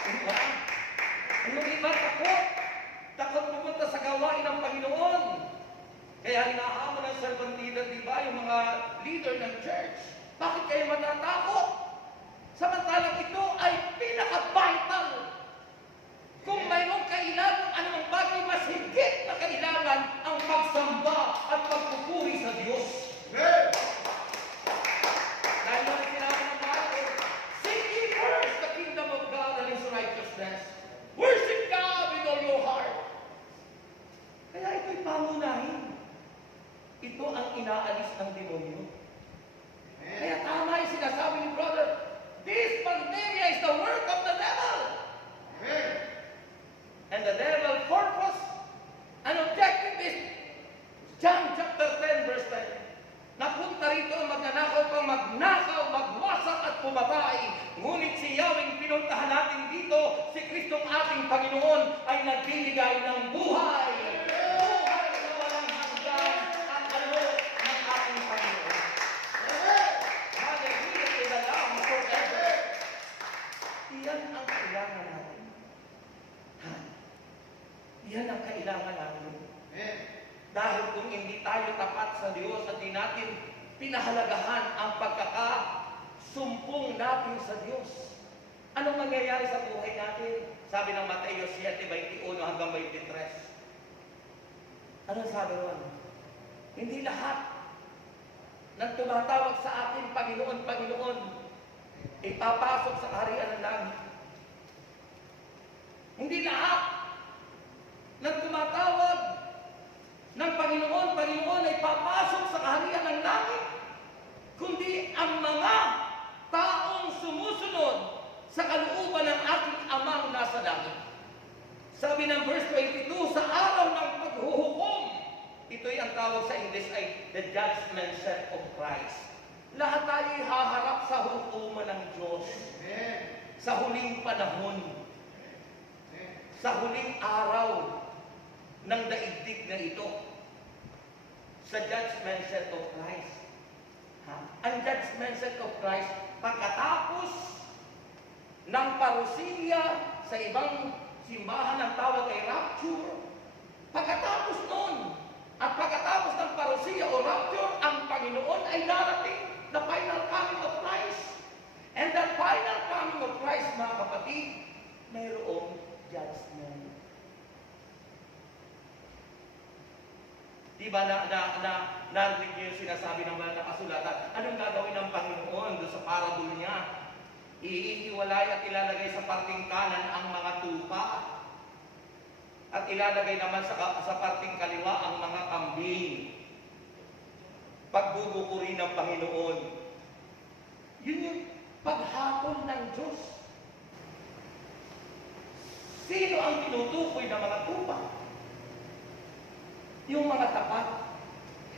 Diba? Yung iba takot. Takot pumunta sa gawain ng Panginoon. Kaya hinahamon ng servant leader, di ba, yung mga leader ng church. Bakit kayo matatakot? Samantalang ito ay pinaka-vital. Kung mayroong kailangan, anumang bagay mas higit na kailangan ang pagsamba at pagpupuri sa Diyos. Amen. pumatay. Ngunit si Yahweh pinuntahan natin dito, si Kristong ating Panginoon ay nagbibigay ng buhay. Buhay na walang hanggan ang alok ng ating Panginoon. Hallelujah to the Lamb forever. Iyan ang kailangan natin. Iyan ang kailangan natin. Amen. Dahil kung hindi tayo tapat sa Diyos at di natin pinahalagahan ang pagkakasumpong natin sa Diyos, anong mangyayari sa buhay natin? Sabi ng Mateo 7:21 hanggang 23. Anong sabi ron? Hindi lahat ng tumatawag sa atin, Panginoon, Panginoon, ipapasok sa kaharian ng langit. Hindi lahat ng tumatawag ng Panginoon, Panginoon ay papasok sa kaharian ng langit, kundi ang mga taong sumusunod sa kalooban ng ating Amang nasa langit. Sabi ng verse 22, sa araw ng paghuhukom, ito'y ang tawag sa English ay the judgment seat of Christ. Lahat tayo haharap sa hukuman ng Diyos Amen. sa huling panahon, Amen. sa huling araw ng daigdig na ito, sa judgment seat of Christ. Ang judgment seat of Christ, pagkatapos ng parusilya sa ibang simbahan ng tawag ay rapture, pagkatapos nun, at pagkatapos ng parusilya o rapture, ang Panginoon ay darating, the final coming of Christ. And the final coming of Christ, mga kapatid, mayroong judgment. Di ba narinig niyo yung sinasabi ng mga nakasulatan? Anong gagawin ng Panginoon doon sa parable niya? Iihiwalay at ilalagay sa parting kanan ang mga tupa. At ilalagay naman sa parting kaliwa ang mga kambing. Pagbubukuri ng Panginoon. Yun yung paghapon ng Diyos. Sino ang tinutukoy ng mga tupa? Yung mga tapat.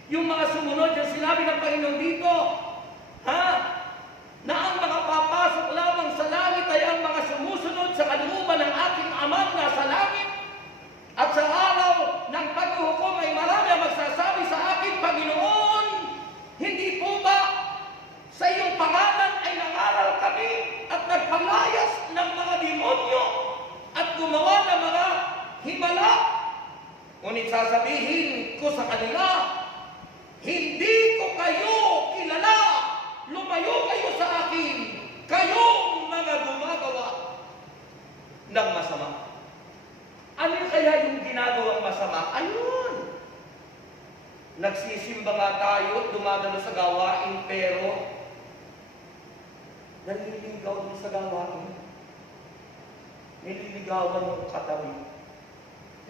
Yung mga sumunod, yung sinabi ng Panginoon dito, na ang mga papasok lamang sa langit ay ang mga sumusunod sa kalooban ng aking Amang nasa langit. At sa araw ng paghuhukom ay marami ang magsasabi sa akin, Panginoon, hindi po ba sa iyong pangalan ay nangaral kami at nagpalayas ng mga demonyo at gumawa ng mga himala? Ngunit sasabihin ko sa kanila, hindi ko kayo kilala. Lumayo kayo sa akin, kayong mga gumagawa ng masama. Ano kaya yung ginagawang masama? Ayun! Nagsisimba nga tayo, dumadalo sa gawain, pero naliligaw din sa gawain. Nililigawan ng katabi.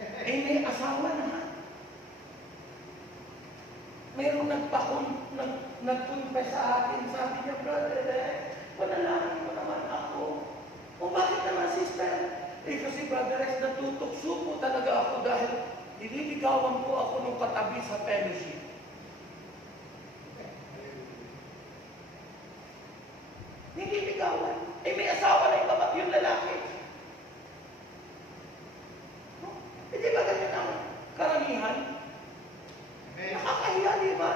Eh, may asawa na. Mayroong nagpunta sa akin, sabi niya, brother, panalangin mo naman ako. O bakit naman, sister? Eh, kasi brother, natutokso po talaga ako dahil nililigawan po ako ng katabi sa fellowship. Nililigawan. Eh, may asawa na yung lalaki. Hindi ba ganyan ang karamihan? Nakakahiya, di ba?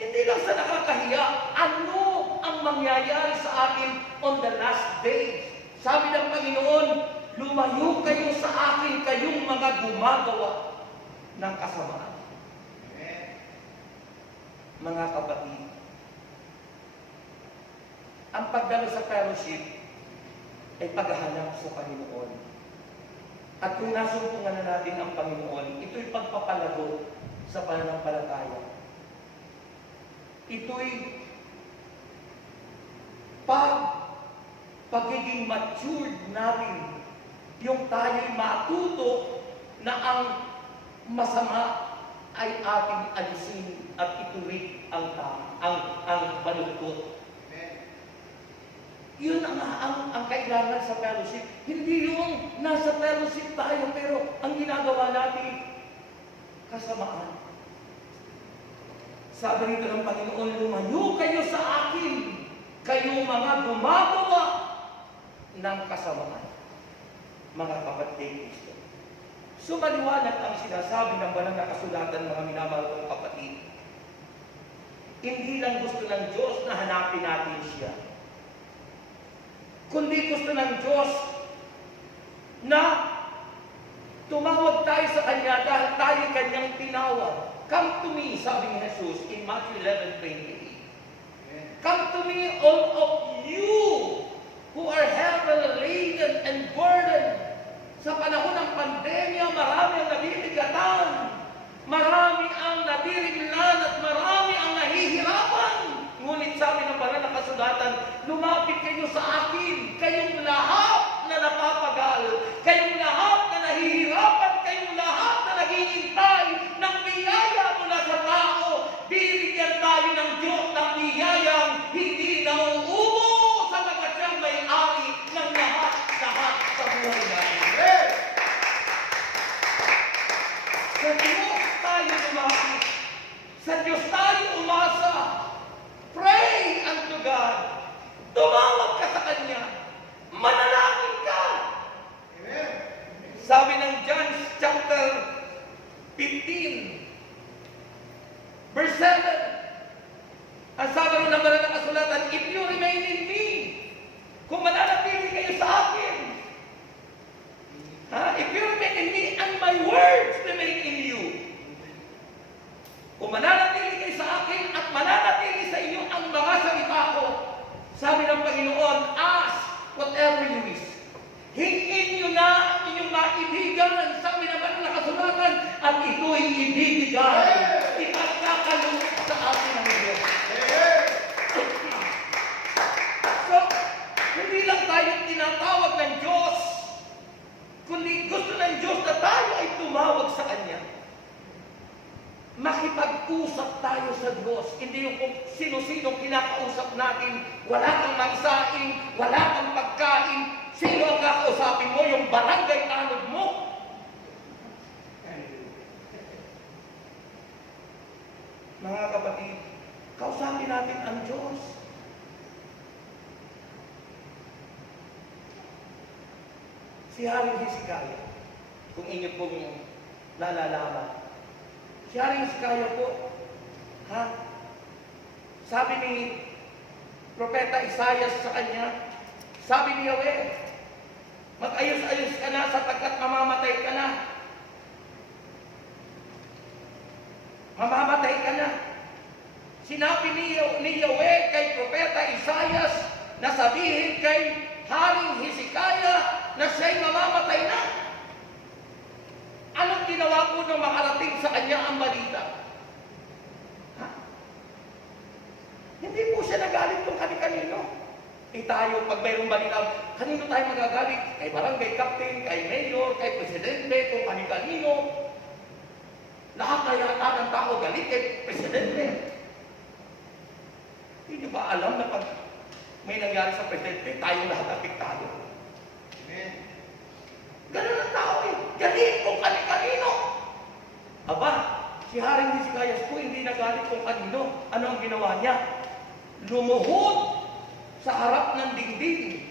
Hindi lang sa nakakahiya, ano ang mangyayari sa akin on the last day? Sabi ng Panginoon, lumayo kayo sa akin, kayong mga gumagawa ng kasamaan. Mga kapatid, ang pagdalo sa fellowship ay paghahanap sa Panginoon. At kung nasumpungan na natin ang Panginoon, ito'y pagpapalago sa pananampalataya. Ito'y pagiging matured natin, yung tayo'y matuto na ang masama ay ating alisin at ituwid ang baluktot. Yun ang kailangan sa fellowship. Hindi yung nasa fellowship tayo, pero ang ginagawa natin, kasamaan. Sabi nito ng Panginoon, lumayo kayo sa akin, kayong mga gumagawa ng kasamaan. Mga kapatid Kristo. Sumaliwanag ang sinasabi ng banal na kasulatan, mga minamahal kong kapatid. Hindi lang gusto ng Diyos na hanapin natin siya, kundi gusto ng Diyos na tumawag tayo sa Kanya dahil tayo Kanyang tinawag. Come to me, sabi ni Jesus in Matthew 11:28. Come to me, all of you who are heavy laden and burdened. Sa panahon ng pandemya, marami ang nabibigatan, marami ang nabiriglan at marami ang nahihirapan. Ngunit sabi ng banal na kasulatan, lumapit kayo sa akin, kayong lahat na napapagal, kayong lahat na nahihirapan, kayong lahat na naghihintay ng biyaya mula sa tao. Bibigyan tayo ng Diyos ng biyayang hindi nauubos sa mga siyang may-ari ng lahat sa buhay natin. Sa Diyos tayo lumapit. Sa Diyos tayo umasa. Pray unto God. Tumawag ka sa Kanya. Manalangin ka. Amen. Sabi ng John chapter 15, verse 7. Ang sabi ng banal na kasulatan, if you remain in me, kung mananatili kayo sa akin, if you remain in me and my words remain in you, kung mananatili kayo sa akin at mananatili sa inyo ang mga salita ko, sabi ng Panginoon, ask whatever you wish. Hingin nyo na ang inyong maibigan, sabi ng banal na kasulatan, at ito'y ibibigay. Ipagkakalungkot sa atin ng Diyos. So, hindi lang tayo tinatawag ng Diyos, kundi gusto ng Diyos na tayo ay tumawag sa Kanya. Makipag-usap tayo sa Diyos. Hindi yung kung sino-sino kinakausap natin. Wala kang mangsaing, wala kang pagkain. Sino ang kakausapin mo? Yung barangay tanod mo? Mga kapatid, kausapin natin ang Diyos. Si Haring Hezekiah, kung inyo pong nalalaman. Si Haring Hezekiah po, sabi ni Propeta Isaias sa kanya, sabi ni Yahweh, mag-ayos-ayos ka na sapagkat mamamatay ka na. Mamamatay ka na. Sinabi ni Yahweh kay Propeta Isaias na sabihin kay Haring Hezekiah na siya'y mamamatay na. Anong ginawa po nung makarating sa kanya ang balita? Hindi po siya nagalit kung kani-kanino. Tayo, pag mayroong balita, kanino tayo magagalit? Kay barangay captain, kay mayor, kay presidente, kung kani-kanino. Lahat na yata ng tao galit kay presidente. Hindi ba alam na pag may nangyari sa presidente, tayong lahat apektado? Amen. Ganun ang tao eh. Galit kung kani-kanino. Aba, si Haring Hezekiah po hindi nagalit kung kanino. Ano ang ginawa niya? Lumuhod sa harap ng dingding.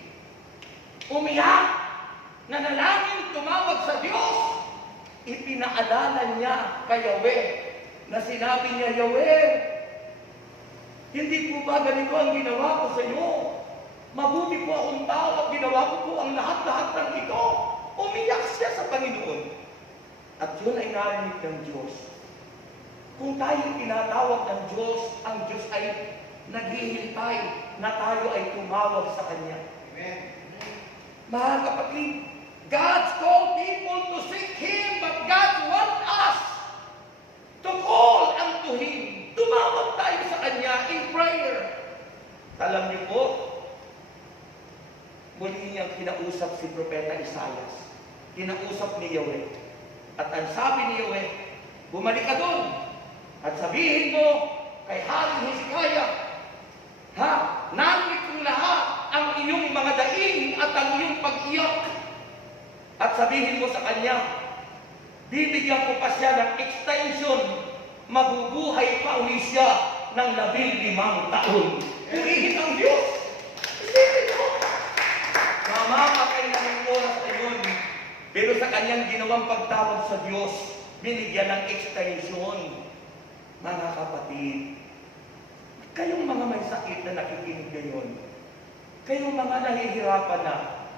Umiyak, nanalangin, tumawag sa Diyos. Ipinaalala niya kay Yahweh na sinabi niya, Yahweh, hindi po ba ganito ang ginawa ko sa iyo? Mabuti po akong tao at ginawa ko po ang lahat-lahat ng ito. Umiyak siya sa Panginoon. At yun ay narinig ng Diyos. Kung tayo tinatawag ng Diyos, ang Diyos ay naghihintay na tayo ay tumawag sa Kanya. Amen. Mga kapatid, God's called people to seek Him, but God wants us to call unto Him. Tumawag tayo sa Kanya in prayer. Alam niyo po, muli niyang kinausap si Propeta Isaias. Kinausap ni Yahweh. At ang sabi ni Yahweh, bumalik ka doon at sabihin mo kay Haring Hezekiah, narinig kong lahat ang iyong mga daing at ang iyong pag-iyak. At sabihin mo sa kanya, bibigyan ko pa siya ng extension, mabubuhay pa uli siya ng 15 taon. Purihin ang Diyos. ginawang pagtawag sa Diyos, binigyan ng extension. Mga kapatid, kayong mga may sakit na nakikinig ngayon, kayong mga nahihirapan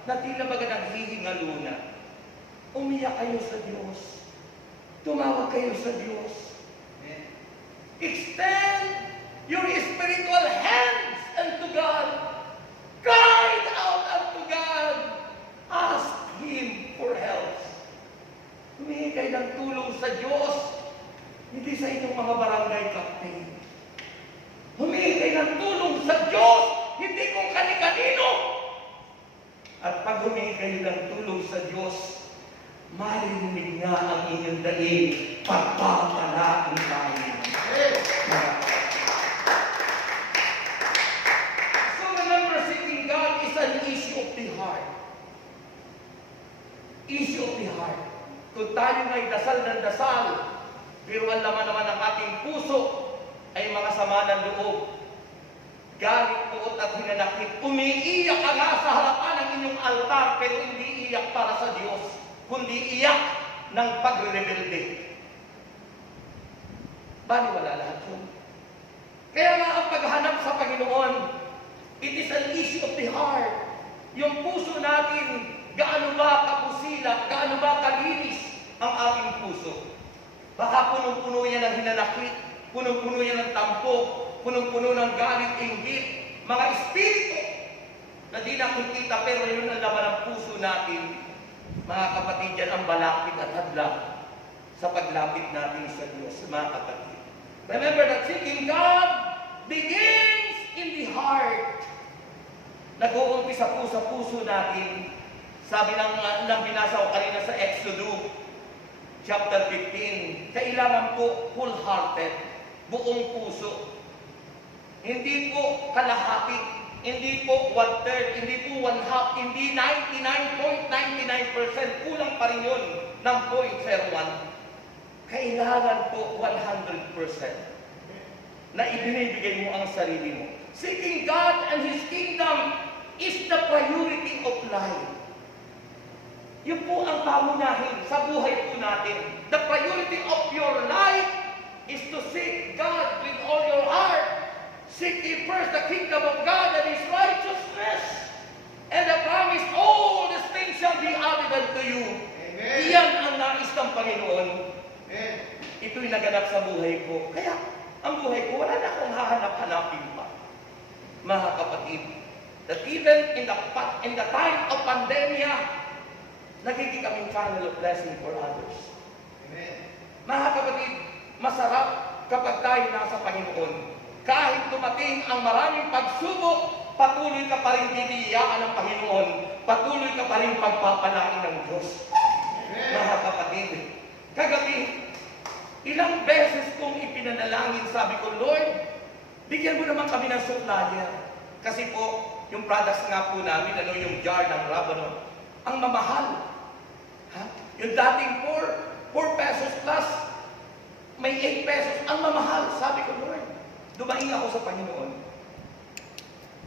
na tila baga naghihingalo na, umiyak kayo sa Diyos. Tumawag kayo sa Diyos. Extend your spiritual hands unto God. Cry out unto God. Ask Him for help. Humingi kayo ng tulong sa Diyos, hindi sa inyong mga barangay captain. Humingi kayo ng tulong sa Diyos, hindi kung kani-kanino. At pag humingi kayo ng tulong sa Diyos, marinig nga ang inyong daig, pagpapalain tayo. So remember, seeking God is an issue of the heart. Issue of the heart. Kung tayo ngay dasal ng dasal, pero ang laman naman ng ating puso ay mga sama ng loob, galit, puot at hinanakit. Umiiyak ka nga sa harapan ng inyong altar, pero hindi iyak para sa Diyos, kundi iyak ng pagre-rebelde. Baliwala lahat yun. Kaya nga ang paghanap sa Panginoon, it is an issue of the heart. Yung puso natin, gaano ba kapusila, gaano ba kalinis ang ating puso. Baka punong-puno yan ng hinanakit, punong-puno yan ng tampok, punong-puno ng galit, inggit, mga espiritu na di nakikita pero yun ang laman ng puso natin. Mga kapatid, yan ang balakid at hadlang sa paglapit natin sa Diyos, mga kapatid. Remember that seeking God begins in the heart. Nag-uumpisa po sa puso natin. Sabi ng binasa ko kanina sa Exodus chapter 15, kailangan po wholehearted, buong puso. Hindi po kalahati, hindi po one-third, hindi po one-half, hindi 99.99%, kulang pa rin yun ng 0.01. Kailangan po 100% na ibinibigay mo ang sarili mo. Seeking God and His kingdom is the priority of life. Yun po ang pamunahin sa buhay po natin. The priority of your life is to seek God with all your heart. Seek ye first the kingdom of God and His righteousness. And the promise, all these things shall be added unto you. Amen. Iyan ang nais ng Panginoon. Amen. Ito'y naganap sa buhay ko. Kaya, ang buhay ko, wala na akong hahanap-hanapin pa. Mga kapatid, that even in the time of pandemia, nagiging kaming channel of blessing for others. Amen. Mga kapatid, masarap kapag tayo nasa Panginoon. Kahit dumating ang maraming pagsubok, patuloy ka pa rin biniyaan ng Panginoon. Patuloy ka pa rin pagpapalain ng Diyos. Amen. Mga kapatid, kagabi, ilang beses kong ipinanalangin, sabi ko, Lord, bigyan mo naman kami ng supplier. Kasi po, yung products nga po namin, yung jar ng Rabano, ang mamahal. Ha? Yung dating 4 pesos plus, may 8 pesos, ang mamahal. Sabi ko, Lord, dumaing ako sa Panginoon.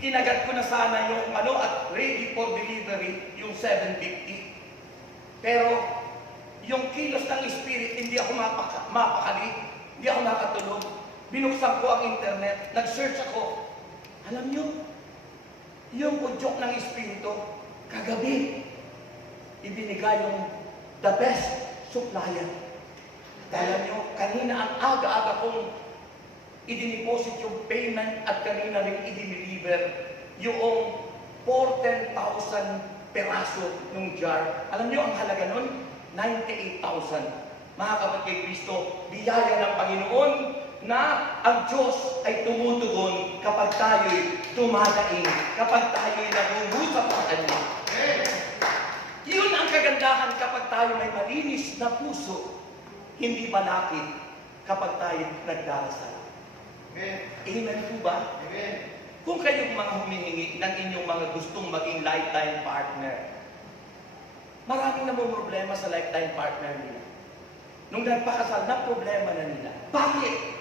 Kinagat ko na sana yung at ready for delivery, yung 750. Pero, yung kilos ng Spirit, hindi ako mapakali, hindi ako nakatulog. Binuksan ko ang internet, nag-search ako. Alam nyo, yung udyok ng Espiritu, kagabi, ibinigay yung the best supplier. Alam nyo, kanina ang aga-aga kong idiniposit yung payment at kanina rin i-deliver yung 10,000 peraso ng jar. Alam nyo, ang halaga nun, 98,000. Mga kapatid Kristo, biyaya ng Panginoon na ang Diyos ay tumutugon kapag tayo'y dumadaing, kapag tayo'y nangungusap sa Kanya. Yun ang kagandahan kapag tayo may malinis na puso, hindi balakid kapag tayo nagdarasal. Amen po ba? Amen. Kung kayong mga humihingi ng inyong mga gustong maging lifetime partner, maraming namumroblema sa lifetime partner nila. Nung nagpakasal, na problema na nila. Bakit?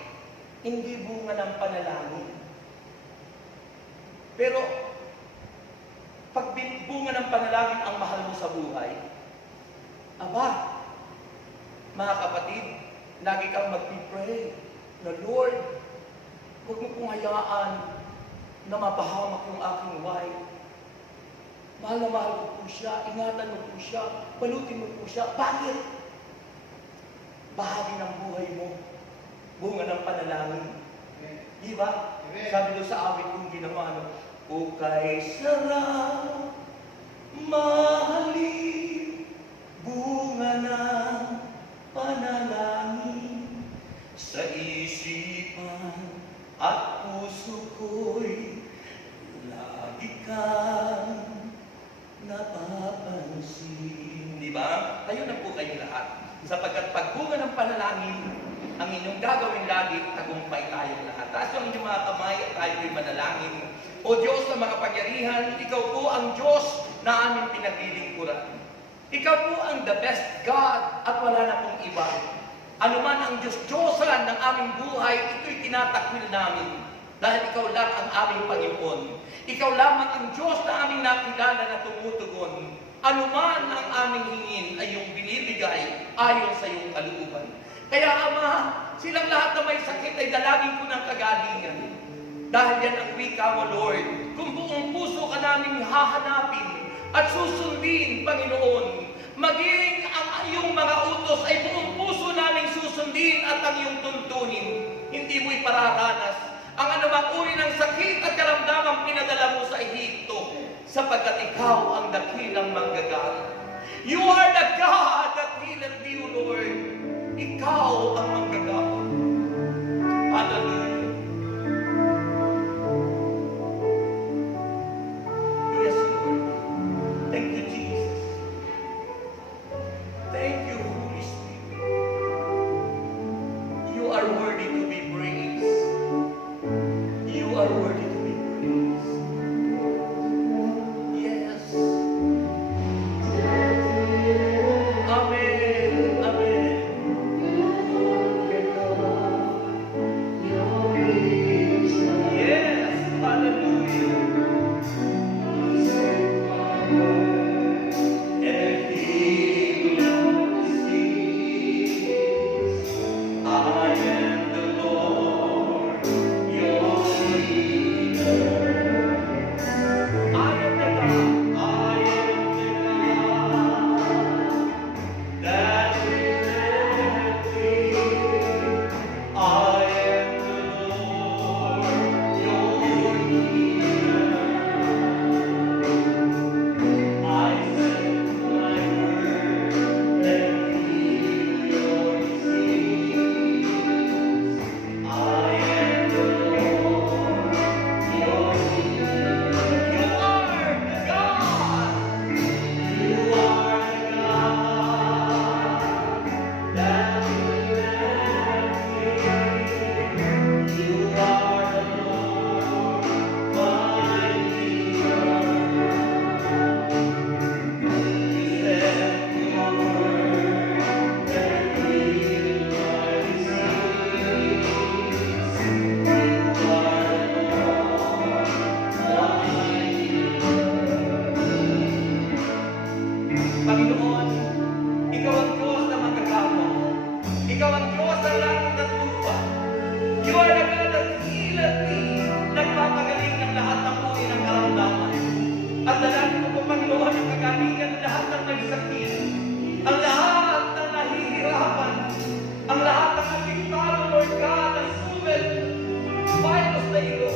Hindi bunga ng panalangin. Pero, pag bunga ng panalangin ang mahal mo sa buhay, aba, Mga kapatid, lagi kang mag-pray na, Lord, huwag mo pong hayaan na mapahamak yung aking wife. Mahal na mahal ko po siya, ingatan mo po siya, balutin mo po siya. Bakit? Bahagi ng buhay mo, bunga ng panalangin. Di ba? Sabi doon sa awit kong ginawa, o kay sarap, mahalin, bunga ng panalangin, sa isipan at puso ko'y lagi kang napapansin. Di ba? Tayo na po kayo lahat. Sapagkat pagbunga ng panalangin, ang inyong gagawin lagi, tagumpay tayong lahat. Taas ang inyong mga kamay at tayo'y manalangin. O Diyos na makapangyarihan, Ikaw po ang Diyos na aming pinaglilingkuran. Ikaw po ang the best God at wala na pong iba. Ano man ang Diyos-Diyosan ng aming buhay, ito'y tinatakwil namin. Dahil Ikaw lang ang aming Panginoon. Ikaw lamang ang Diyos na aming nakilala na tumutugon. Ano man ang aming hingin ay iyong binibigay ayon sa iyong kalooban. Kaya Ama, silang lahat na may sakit ay dalangin ko ng kagalingan. Dahil yan ang wika mo, Lord. Kung buong puso ka namin hahanapin at susundin, Panginoon, maging ang iyong mga utos ay buong puso namin susundin at ang iyong tuntunin. Hindi mo ipararanas ang anumang uri ng sakit at karamdamang pinadala mo sa Ehipto, sapagkat ikaw ang dakilang manggagaling. You are the God that healeth thee, O Lord. Ikaw ang manggagaling. Hallelujah. Yes, Lord. Thank you, Jesus. Thank you, Holy Spirit. You are worthy to be praised. You are worthy to be praised. Yes. Amen. Amen. Yes. Hallelujah. Everything sees, I am the Lord, your leader. I am the God. I am the God that willeth thee. I am the Lord, your healer. I send my word and heal your disease. I am the Lord, your healer. You are the God. You are the God that willeth thee. You are the Lord, my healer. You send your word and heal my disease. You are the Lord, my Panginoon, Ikaw ang Diyos na magkakamo. Ikaw ang Diyos ng langit at lupa. You are the God that healeth thee. Nagpapagaling ng lahat ng uri ng karamdaman. At dalangin ko po, Panginoon, ang kagalingan ng lahat ng may sakit. Ang lahat ng nahihirapan. Ang lahat ng apiktado, Lord God, ng sugat, virus na ito.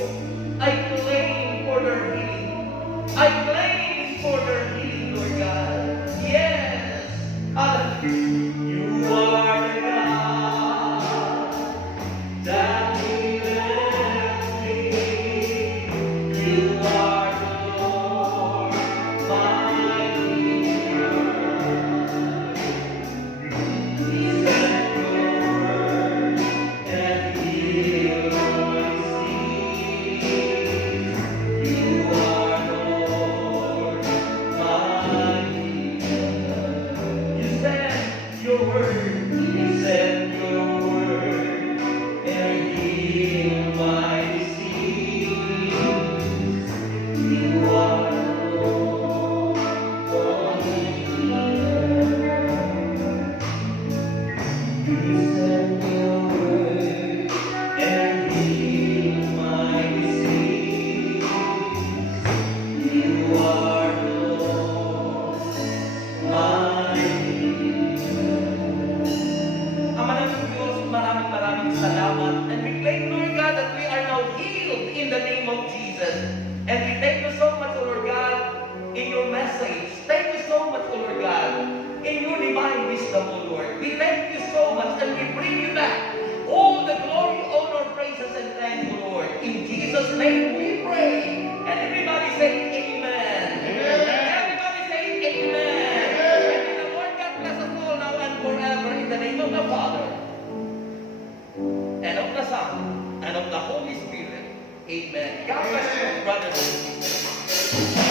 I claim for their healing. I claim for their healing, Lord God. Yes. Hallelujah. You are the God that healeth thee. You are the Lord, my healer. You send your word and heal my disease. You are the Lord, my healer. You send your word. You send your word and heal my disease. You are the Lord, my healer. Amen.